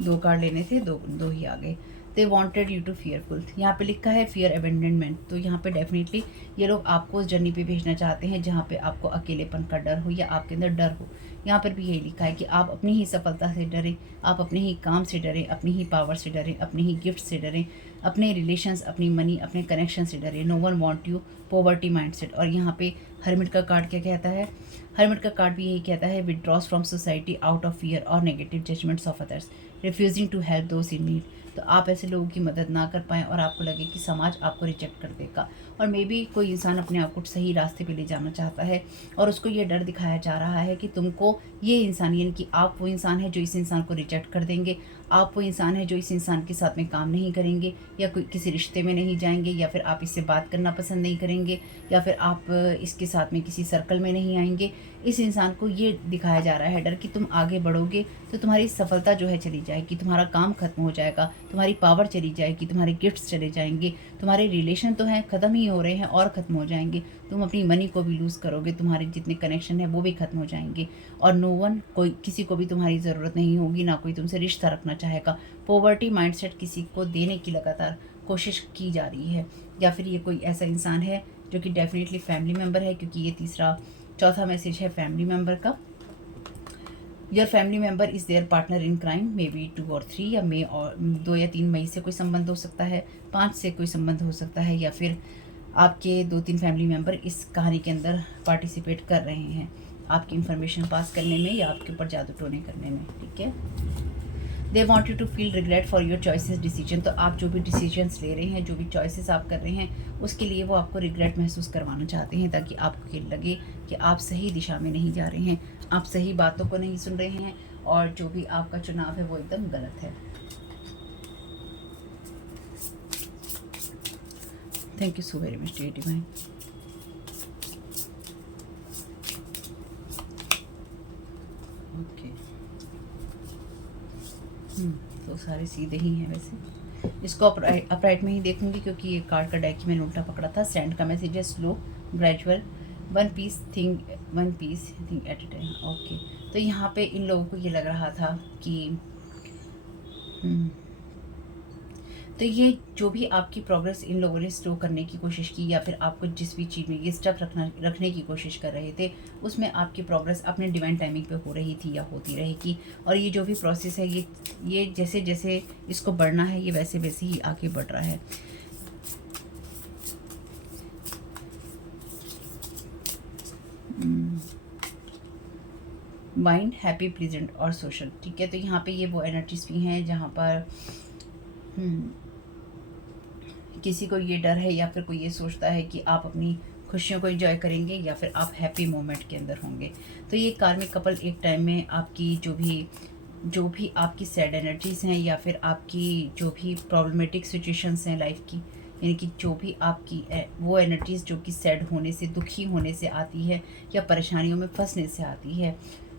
2 कार्ड लेने थे, दो ही आ गए। They wanted you to fearful, यहाँ पे लिखा है फियर अबेंडनमेंट। तो यहाँ पे डेफिनेटली ये लोग आपको उस जर्नी पे भेजना चाहते हैं जहाँ पे आपको अकेलेपन का डर हो या आपके अंदर डर हो। यहाँ पर भी यही लिखा है कि आप अपनी ही सफलता से डरें, आप अपने ही काम से डरें, अपनी ही पावर से डरें, अपनी ही गिफ्ट से डरें, अपने रिलेशंस, अपनी मनी, अपने कनेक्शन से डरें। No one want you, poverty mindset. और यहाँ पे हर्मिट का कार्ड क्या कहता है? हर्मिट का कार्ड भी यही कहता है, withdraws from society out of fear और negative judgments of others, refusing to help those in need. तो आप ऐसे लोगों की मदद ना कर पाएँ और आपको लगे कि समाज आपको रिजेक्ट कर देगा, और मे बी कोई इंसान अपने आप को सही रास्ते पे ले जाना चाहता है और उसको ये डर दिखाया जा रहा है कि तुमको ये इंसान, यानी कि आप वो इंसान है जो इस इंसान को रिजेक्ट कर देंगे, आप वो इंसान है जो इस इंसान के साथ में काम नहीं करेंगे, या कोई किसी रिश्ते में नहीं जाएंगे, या फिर आप इससे बात करना पसंद नहीं करेंगे, या फिर आप इसके साथ में किसी सर्कल में नहीं आएंगे। इस इंसान को ये दिखाया जा रहा है डर कि तुम आगे बढ़ोगे तो तुम्हारी सफलता जो है चली जाएगी, तुम्हारा काम खत्म हो जाएगा, तुम्हारी पावर चली जाएगी, तुम्हारे गिफ्ट्स चले जाएंगे, तुम्हारे रिलेशन तो हैं ख़त्म ही हो रहे हैं और ख़त्म हो जाएंगे, तुम अपनी मनी को भी लूज़ करोगे, तुम्हारे जितने कनेक्शन है वो भी ख़त्म हो जाएंगे, और नो वन, कोई किसी को भी तुम्हारी ज़रूरत नहीं होगी, ना कोई तुमसे रिश्ता रखना चाहेगा। पॉवर्टी माइंडसेट किसी को देने की लगातार कोशिश की जा रही है, या फिर ये कोई ऐसा इंसान है जो कि डेफिनेटली फैमिली मेम्बर है, क्योंकि ये चौथा मैसेज है फैमिली मेम्बर का। Your family member is there partner in crime, may be 2 और 3, या 2 या 3 मई से कोई संबंध हो सकता है, 5 से कोई संबंध हो सकता है, या फिर आपके 2-3 फैमिली मेम्बर इस कहानी के अंदर पार्टिसिपेट कर रहे हैं आपकी इन्फॉर्मेशन पास करने में या आपके ऊपर जादू टोने करने में। ठीक है, they want you to feel regret for your choices decision. तो आप जो भी डिसीजंस ले रहे हैं, जो भी चॉइसेस आप कर रहे हैं, उसके लिए वो आपको रिग्रेट महसूस करवाना चाहते हैं, ताकि आपको ये लगे कि आप सही दिशा में नहीं जा रहे हैं, आप सही बातों को नहीं सुन रहे हैं, और जो भी आपका चुनाव है वो एकदम गलत है। Thank you so very much dear divine. Okay, तो सारे सीधे ही हैं वैसे। इसको अपराइट में ही देखूंगी, क्योंकि ये कार्ड का डेक मैंने उल्टा पकड़ा था। स्टैंड का मैसेज है slow, gradual, one piece thing at a time. Okay, तो यहाँ पे इन लोगों को ये लग रहा था कि तो ये जो भी आपकी प्रोग्रेस इन लोगों ने स्लो करने की कोशिश की, या फिर आपको जिस भी चीज़ में ये स्टक रखने की कोशिश कर रहे थे, उसमें आपकी प्रोग्रेस अपने डिवाइन टाइमिंग पे हो रही थी या होती रहेगी। और ये जो भी प्रोसेस है, ये जैसे जैसे इसको बढ़ना है, ये वैसे वैसे ही आगे बढ़ रहा है। माइंड हैप्पी, प्लीजेंट और सोशल। ठीक है, तो यहाँ पे ये वो एनर्जीज भी हैं जहाँ पर किसी को ये डर है, या फिर कोई ये सोचता है कि आप अपनी खुशियों को एंजॉय करेंगे, या फिर आप हैप्पी मोमेंट के अंदर होंगे। तो ये कार्मिक कपल एक टाइम में आपकी जो भी आपकी सैड एनर्जीज हैं, या फिर आपकी जो भी प्रॉब्लमेटिक सिचुएशंस हैं लाइफ की, यानी कि जो भी आपकी वो एनर्जीज जो कि सैड होने से, दुखी होने से आती है, या परेशानियों में फंसने से आती है,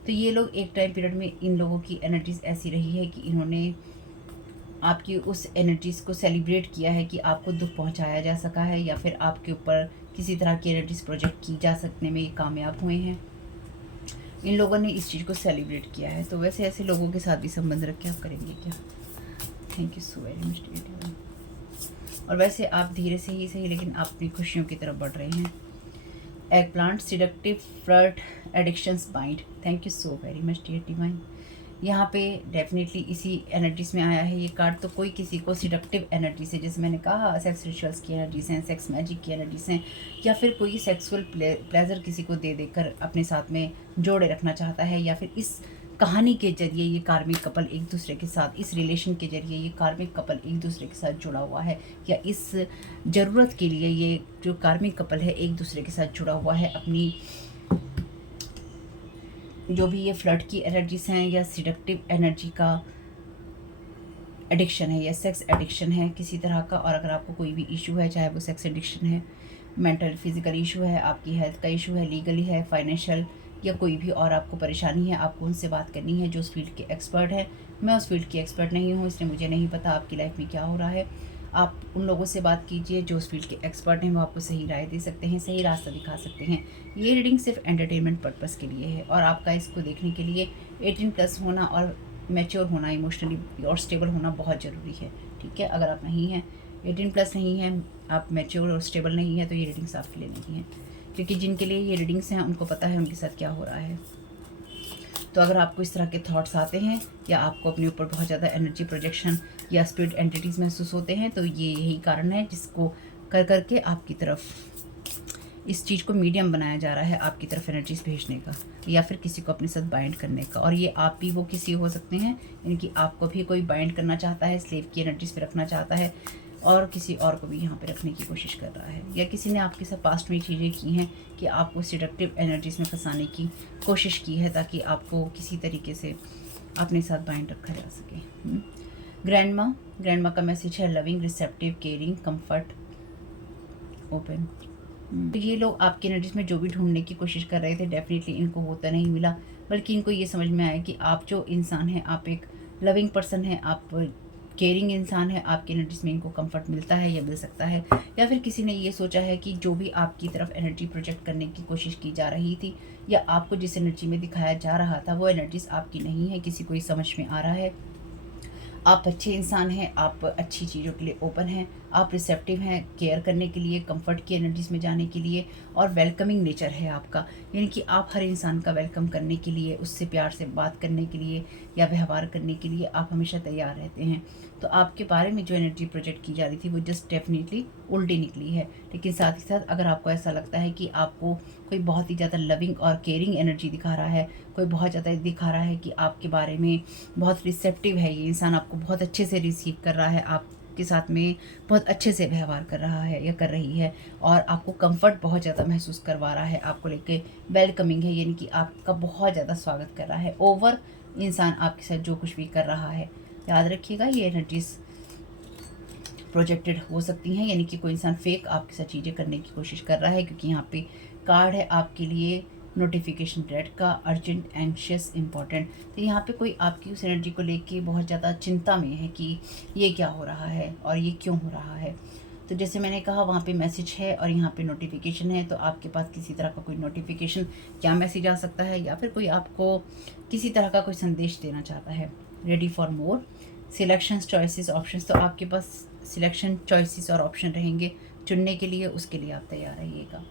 तो ये लोग एक टाइम पीरियड में इन लोगों की एनर्जीज ऐसी रही है कि इन्होंने आपकी उस एनर्जीज को सेलिब्रेट किया है कि आपको दुख पहुंचाया जा सका है, या फिर आपके ऊपर किसी तरह की एनर्जीज प्रोजेक्ट की जा सकने में ये कामयाब हुए हैं। इन लोगों ने इस चीज़ को सेलिब्रेट किया है। तो वैसे ऐसे लोगों के साथ भी संबंध रख के आप करेंगे क्या? Thank you so very much. और वैसे आप धीरे से ही सही, लेकिन आप अपनी खुशियों की तरफ बढ़ रहे हैं। Eggplant, seductive, flirt, addictions, bind. Thank you so very much dear divine. यहाँ पे डेफिनेटली इसी एनर्जीज में आया है ये कार्ड। तो कोई किसी को सिडक्टिव एनर्जी से, जैसे मैंने कहा, सेक्स रिचुअल्स की एनर्जीज हैं, सेक्स मैजिक की एनर्जीज हैं, या फिर कोई सेक्सुअल प्लेजर किसी को दे देकर अपने साथ में जोड़े रखना चाहता है, या फिर इस कहानी के जरिए ये कार्मिक कपल एक दूसरे के साथ, इस रिलेशन के जरिए ये कार्मिक कपल एक दूसरे के साथ जुड़ा हुआ है, या इस ज़रूरत के लिए ये जो कार्मिक कपल है एक दूसरे के साथ जुड़ा हुआ है। अपनी जो भी ये फ्लर्ट की एनर्जीज हैं, या सिडक्टिव एनर्जी का एडिक्शन है, या सेक्स एडिक्शन है किसी तरह का, और अगर आपको कोई भी इशू है, चाहे वो सेक्स एडिक्शन है, मेंटल फिजिकल इशू है, आपकी हेल्थ का इशू है, लीगली है, फाइनेंशियल, या कोई भी और आपको परेशानी है, आपको उनसे बात करनी है जो उस फील्ड के एक्सपर्ट है। मैं उस फील्ड की एक्सपर्ट नहीं हूँ, इसलिए मुझे नहीं पता आपकी लाइफ में क्या हो रहा है। आप उन लोगों से बात कीजिए जो उस फील्ड के एक्सपर्ट हैं, वो आपको सही राय दे सकते हैं, सही रास्ता दिखा सकते हैं। ये रीडिंग सिर्फ एंटरटेनमेंट पर्पज़ के लिए है, और आपका इसको देखने के लिए 18+ होना और मैच्योर होना, इमोशनली और स्टेबल होना बहुत ज़रूरी है। ठीक है, अगर आप नहीं हैं, 18+ नहीं हैं, आप मैच्योर और स्टेबल नहीं है, तो ये रीडिंग्स आपके लिए नहीं है। क्योंकि जिनके लिए ये रीडिंग्स हैं उनको पता है उनके साथ क्या हो रहा है। तो अगर आपको इस तरह के थॉट्स आते हैं, या आपको अपने ऊपर बहुत ज़्यादा एनर्जी प्रोजेक्शन या स्पिरिट एंटिटीज़ महसूस होते हैं, तो ये यही कारण है जिसको कर करके आपकी तरफ इस चीज़ को मीडियम बनाया जा रहा है, आपकी तरफ एनर्जीज भेजने का, या फिर किसी को अपने साथ बाइंड करने का। और ये आप भी वो किसी हो सकते हैं, यानी कि आपको भी कोई बाइंड करना चाहता है, स्लेव की एनर्जीज पे रखना चाहता है, और किसी और को भी यहाँ पे रखने की कोशिश कर रहा है, या किसी ने आपके साथ पास्ट में चीज़ें की हैं कि आपको सिडक्टिव एनर्जीज में फंसाने की कोशिश की है, ताकि आपको किसी तरीके से अपने साथ बाइंड रखा जा सके। ग्रैंड माँ का मैसेज है loving, receptive, caring, comfort, open. तो ये लोग आपकी एनर्जीज में जो भी ढूंढने की कोशिश कर रहे थे, डेफिनेटली इनको होता नहीं मिला, बल्कि इनको ये समझ में आया कि आप जो इंसान हैं, आप एक लविंग पर्सन है, आप केयरिंग इंसान है, आपकी एनर्जीज में इनको कंफर्ट मिलता है या मिल सकता है। या फिर किसी ने ये सोचा है कि जो भी आपकी तरफ एनर्जी प्रोजेक्ट करने की कोशिश की जा रही थी, या आपको जिस एनर्जी में दिखाया जा रहा था, वो एनर्जीज आपकी नहीं है, किसी को ये समझ में आ रहा है। आप अच्छे इंसान हैं, आप अच्छी चीज़ों के लिए ओपन हैं, आप रिसेप्टिव हैं केयर करने के लिए, कंफर्ट की एनर्जीज में जाने के लिए, और वेलकमिंग नेचर है आपका, यानी कि आप हर इंसान का वेलकम करने के लिए, उससे प्यार से बात करने के लिए या व्यवहार करने के लिए आप हमेशा तैयार रहते हैं। तो आपके बारे में जो एनर्जी प्रोजेक्ट की जा रही थी वो जस्ट डेफिनेटली उल्टी निकली है। लेकिन साथ ही साथ अगर आपको ऐसा लगता है कि आपको कोई बहुत ही ज़्यादा लविंग और केयरिंग एनर्जी दिखा रहा है, कोई बहुत ज़्यादा दिखा रहा है कि आपके बारे में बहुत रिसेप्टिव है, ये इंसान आपको बहुत अच्छे से रिसीव कर रहा है, आपके साथ में बहुत अच्छे से व्यवहार कर रहा है या कर रही है, और आपको कंफर्ट बहुत ज़्यादा महसूस करवा रहा है, आपको लेके वेलकमिंग है, यानी कि आपका बहुत ज़्यादा स्वागत कर रहा है, ओवर इंसान आपके साथ जो कुछ भी कर रहा है। याद रखिएगा, ये एनर्जीज प्रोजेक्टेड हो सकती हैं, यानी कि कोई इंसान फेक आपके साथ चीज़ें करने की कोशिश कर रहा है, क्योंकि यहाँ पे कार्ड है आपके लिए नोटिफिकेशन रेड का, अर्जेंट, एंशियस, इंपॉर्टेंट। तो यहाँ पे कोई आपकी उस एनर्जी को लेके बहुत ज़्यादा चिंता में है कि ये क्या हो रहा है और ये क्यों हो रहा है। तो जैसे मैंने कहा वहाँ पे मैसेज है और यहाँ पे नोटिफिकेशन है, तो आपके पास किसी तरह का कोई नोटिफिकेशन क्या मैसेज आ सकता है, या फिर कोई आपको किसी तरह का कोई संदेश देना चाहता है। Ready for more selections, choices, options. तो आपके पास सिलेक्शन, चॉइसेस और ऑप्शन रहेंगे चुनने के लिए, उसके लिए आप तैयार रहिएगा।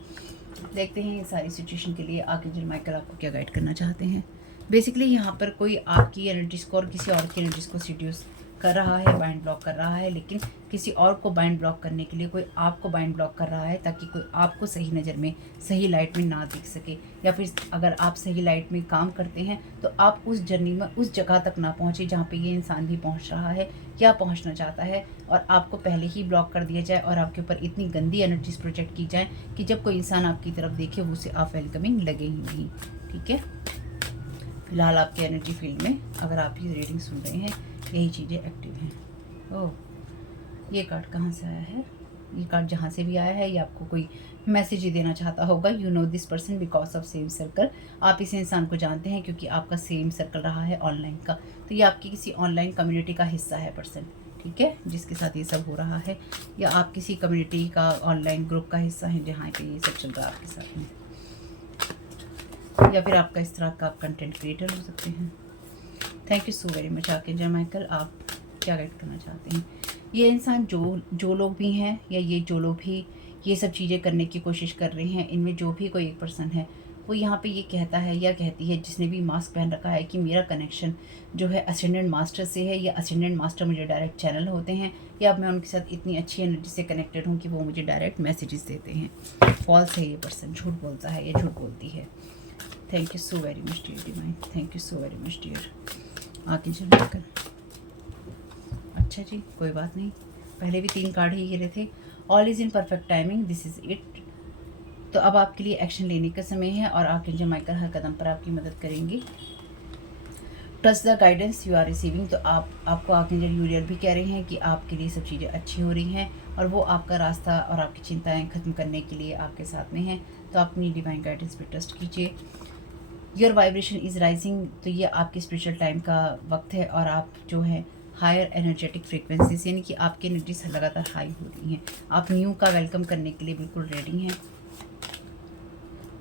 देखते हैं सारी सिचुएशन के लिए आर्कएंजल माइकल आपको क्या गाइड करना चाहते हैं। बेसिकली यहाँ पर कोई आपकी एनर्जीज को और किसी और की एनर्जीज को सीड्यूस कर रहा है, बाइंड ब्लॉक कर रहा है, लेकिन किसी और को बाइंड ब्लॉक करने के लिए कोई आपको बाइंड ब्लॉक कर रहा है, ताकि कोई आपको सही नज़र में, सही लाइट में ना दिख सके, या फिर अगर आप सही लाइट में काम करते हैं तो आप उस जर्नी में उस जगह तक ना पहुँचे जहाँ पे ये इंसान भी पहुँच रहा है या पहुँचना चाहता है, और आपको पहले ही ब्लॉक कर दिया जाए और आपके ऊपर इतनी गंदी एनर्जीज प्रोजेक्ट की जाए कि जब कोई इंसान आपकी तरफ देखे वो उसे आप वेलकमिंग लगे ही नहीं। ठीक है, फिलहाल आपके एनर्जी फील्ड में अगर आप ये रीडिंग सुन रहे हैं यही चीज़ें एक्टिव हैं। ओह, ये कार्ड कहाँ से आया है? ये कार्ड जहाँ से भी आया है ये आपको कोई मैसेज ही देना चाहता होगा। You know this person because of same circle. आप इस इंसान को जानते हैं क्योंकि आपका सेम सर्कल रहा है ऑनलाइन का, तो ये आपकी किसी ऑनलाइन कम्युनिटी का हिस्सा है पर्सन। ठीक है, जिसके साथ ये सब हो रहा है, या आप किसी कम्युनिटी का ऑनलाइन ग्रुप का हिस्सा है जहाँ पे ये सब चल रहा है आपके साथ में, या फिर आपका इस तरह का आप कंटेंट क्रिएटर हो सकते हैं। Thank you so very much archangel Michael, आप क्या गाइड करना चाहते हैं? ये इंसान जो लोग भी हैं, या ये जो लोग भी ये सब चीज़ें करने की कोशिश कर रहे हैं, इनमें जो भी कोई एक पर्सन है वो यहाँ पे ये कहता है या कहती है, जिसने भी मास्क पहन रखा है, कि मेरा कनेक्शन जो है असेंडेंट मास्टर से है, या असेंडेंट मास्टर मुझे डायरेक्ट चैनल होते हैं, या मैं उनके साथ इतनी अच्छी एनर्जी से कनेक्टेड हूँ कि वो मुझे डायरेक्ट मैसेजेस देते हैं। फॉल्स है ये पर्सन, झूठ बोलता है या झूठ बोलती है। Thank you so very much dear divine, thank you so very much dear archangel Michael. अच्छा जी, कोई बात नहीं, पहले भी 3 कार्ड ही गिरे थे। All is in perfect timing, this is it. तो अब आपके लिए एक्शन लेने का समय है और आर्कएंजल माइकल हर कदम पर आपकी मदद करेंगे। Trust the guidance you are receiving. तो आपको आर्कएंजल यूरियल भी कह रहे हैं कि आपके लिए सब चीज़ें अच्छी हो रही हैं और वो आपका रास्ता और आपकी चिंताएं ख़त्म करने के लिए आपके साथ में हैं। तो आप अपनी डिवाइन गाइडेंस पे ट्रस्ट कीजिए। Your vibration is rising. तो ये आपकी स्पिरिचुअल टाइम का वक्त है और आप जो है हायर एनर्जेटिक फ्रीक्वेंसीज, यानी कि आपकी एनर्जीज लगातार हाई हो रही हैं। आप न्यू का वेलकम करने के लिए बिल्कुल रेडी हैं।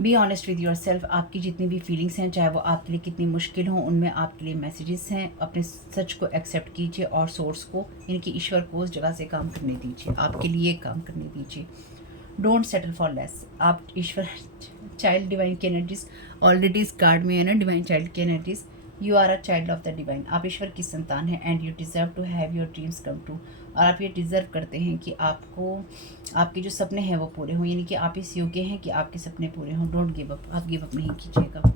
Be honest with your self. आपकी जितनी भी फीलिंग्स हैं, चाहे वो आपके लिए कितनी मुश्किल हो, उनमें आपके लिए मैसेजेस हैं। अपने सच को एक्सेप्ट कीजिए और सोर्स को, यानी कि ईश्वर को उस जगह से काम करने दीजिए, आपके लिए काम करने दीजिए। Don't settle for less. आप ईश्वर चाइल्ड डिवाइन की एनर्जीज ऑलरेडी इस कार्ड में है ना, डिवाइन चाइल्ड की energies. You are a child of the divine. आप ईश्वर की संतान हैं and you deserve to have your dreams come true. और आप ये डिज़र्व करते हैं कि आपको आपके जो सपने हैं वो पूरे हों, यानी कि आप इस योग्य हैं कि आपके सपने पूरे हों। डोंट गिव अप, आप गिव अप नहीं कीजिएगा।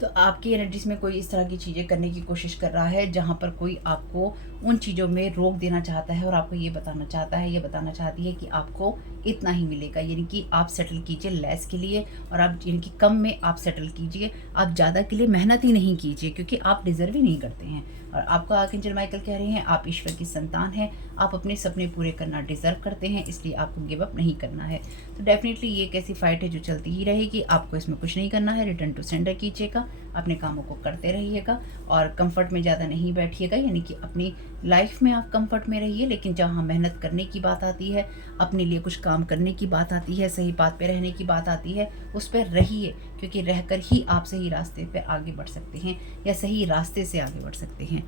तो आपकी एनर्जीज में कोई इस तरह की चीज़ें करने की कोशिश कर रहा है जहाँ पर कोई आपको उन चीज़ों में रोक देना चाहता है और आपको ये बताना चाहता है, ये बताना चाहती है कि आपको इतना ही मिलेगा, यानी कि आप सेटल कीजिए लेस के लिए, और आप यानी कि कम में आप सेटल कीजिए। आप ज़्यादा के लिए मेहनत ही नहीं कीजिए, क्योंकि आप डिज़र्व ही नहीं करते हैं। और आपको आर्कएंजल माइकल कह रहे हैं, आप ईश्वर की संतान हैं, आप अपने सपने पूरे करना डिज़र्व करते हैं, इसलिए आपको गिव अप नहीं करना है। तो डेफिनेटली ये एक ऐसी फाइट है जो चलती ही रहेगी, आपको इसमें कुछ नहीं करना है। रिटर्न टू सेंडर कीजिएगा, अपने कामों को करते रहिएगा और कंफर्ट में ज़्यादा नहीं बैठिएगा, यानी कि अपनी लाइफ में आप कंफर्ट में रहिए, लेकिन जहाँ मेहनत करने की बात आती है, अपने लिए कुछ काम करने की बात आती है, सही बात पे रहने की बात आती है, उस पर रहिए, क्योंकि रहकर ही आप सही रास्ते पे आगे बढ़ सकते हैं या सही रास्ते से आगे बढ़ सकते हैं।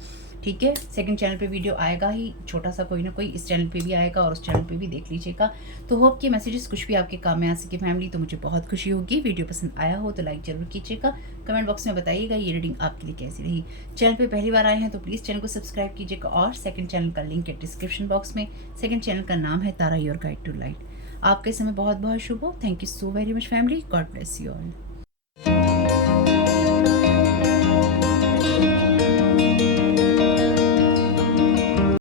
ठीक है, सेकंड चैनल पे वीडियो आएगा ही, छोटा सा कोई ना कोई, इस चैनल पे भी आएगा और उस चैनल पे भी देख लीजिएगा। तो होप कि मैसेजेस कुछ भी आपके काम में आ सके फैमिली, तो मुझे बहुत खुशी होगी। वीडियो पसंद आया हो तो लाइक ज़रूर कीजिएगा, कमेंट बॉक्स में बताइएगा ये रीडिंग आपके लिए कैसी रही। चैनल पे पहली बार आए हैं तो प्लीज़ चैनल को सब्सक्राइब कीजिएगा, और सेकंड चैनल का लिंक है डिस्क्रिप्शन बॉक्स में। सेकंड चैनल का नाम है Tara your guide to light. आपके समय बहुत बहुत शुभ हो। Thank you so very much family, God bless you all.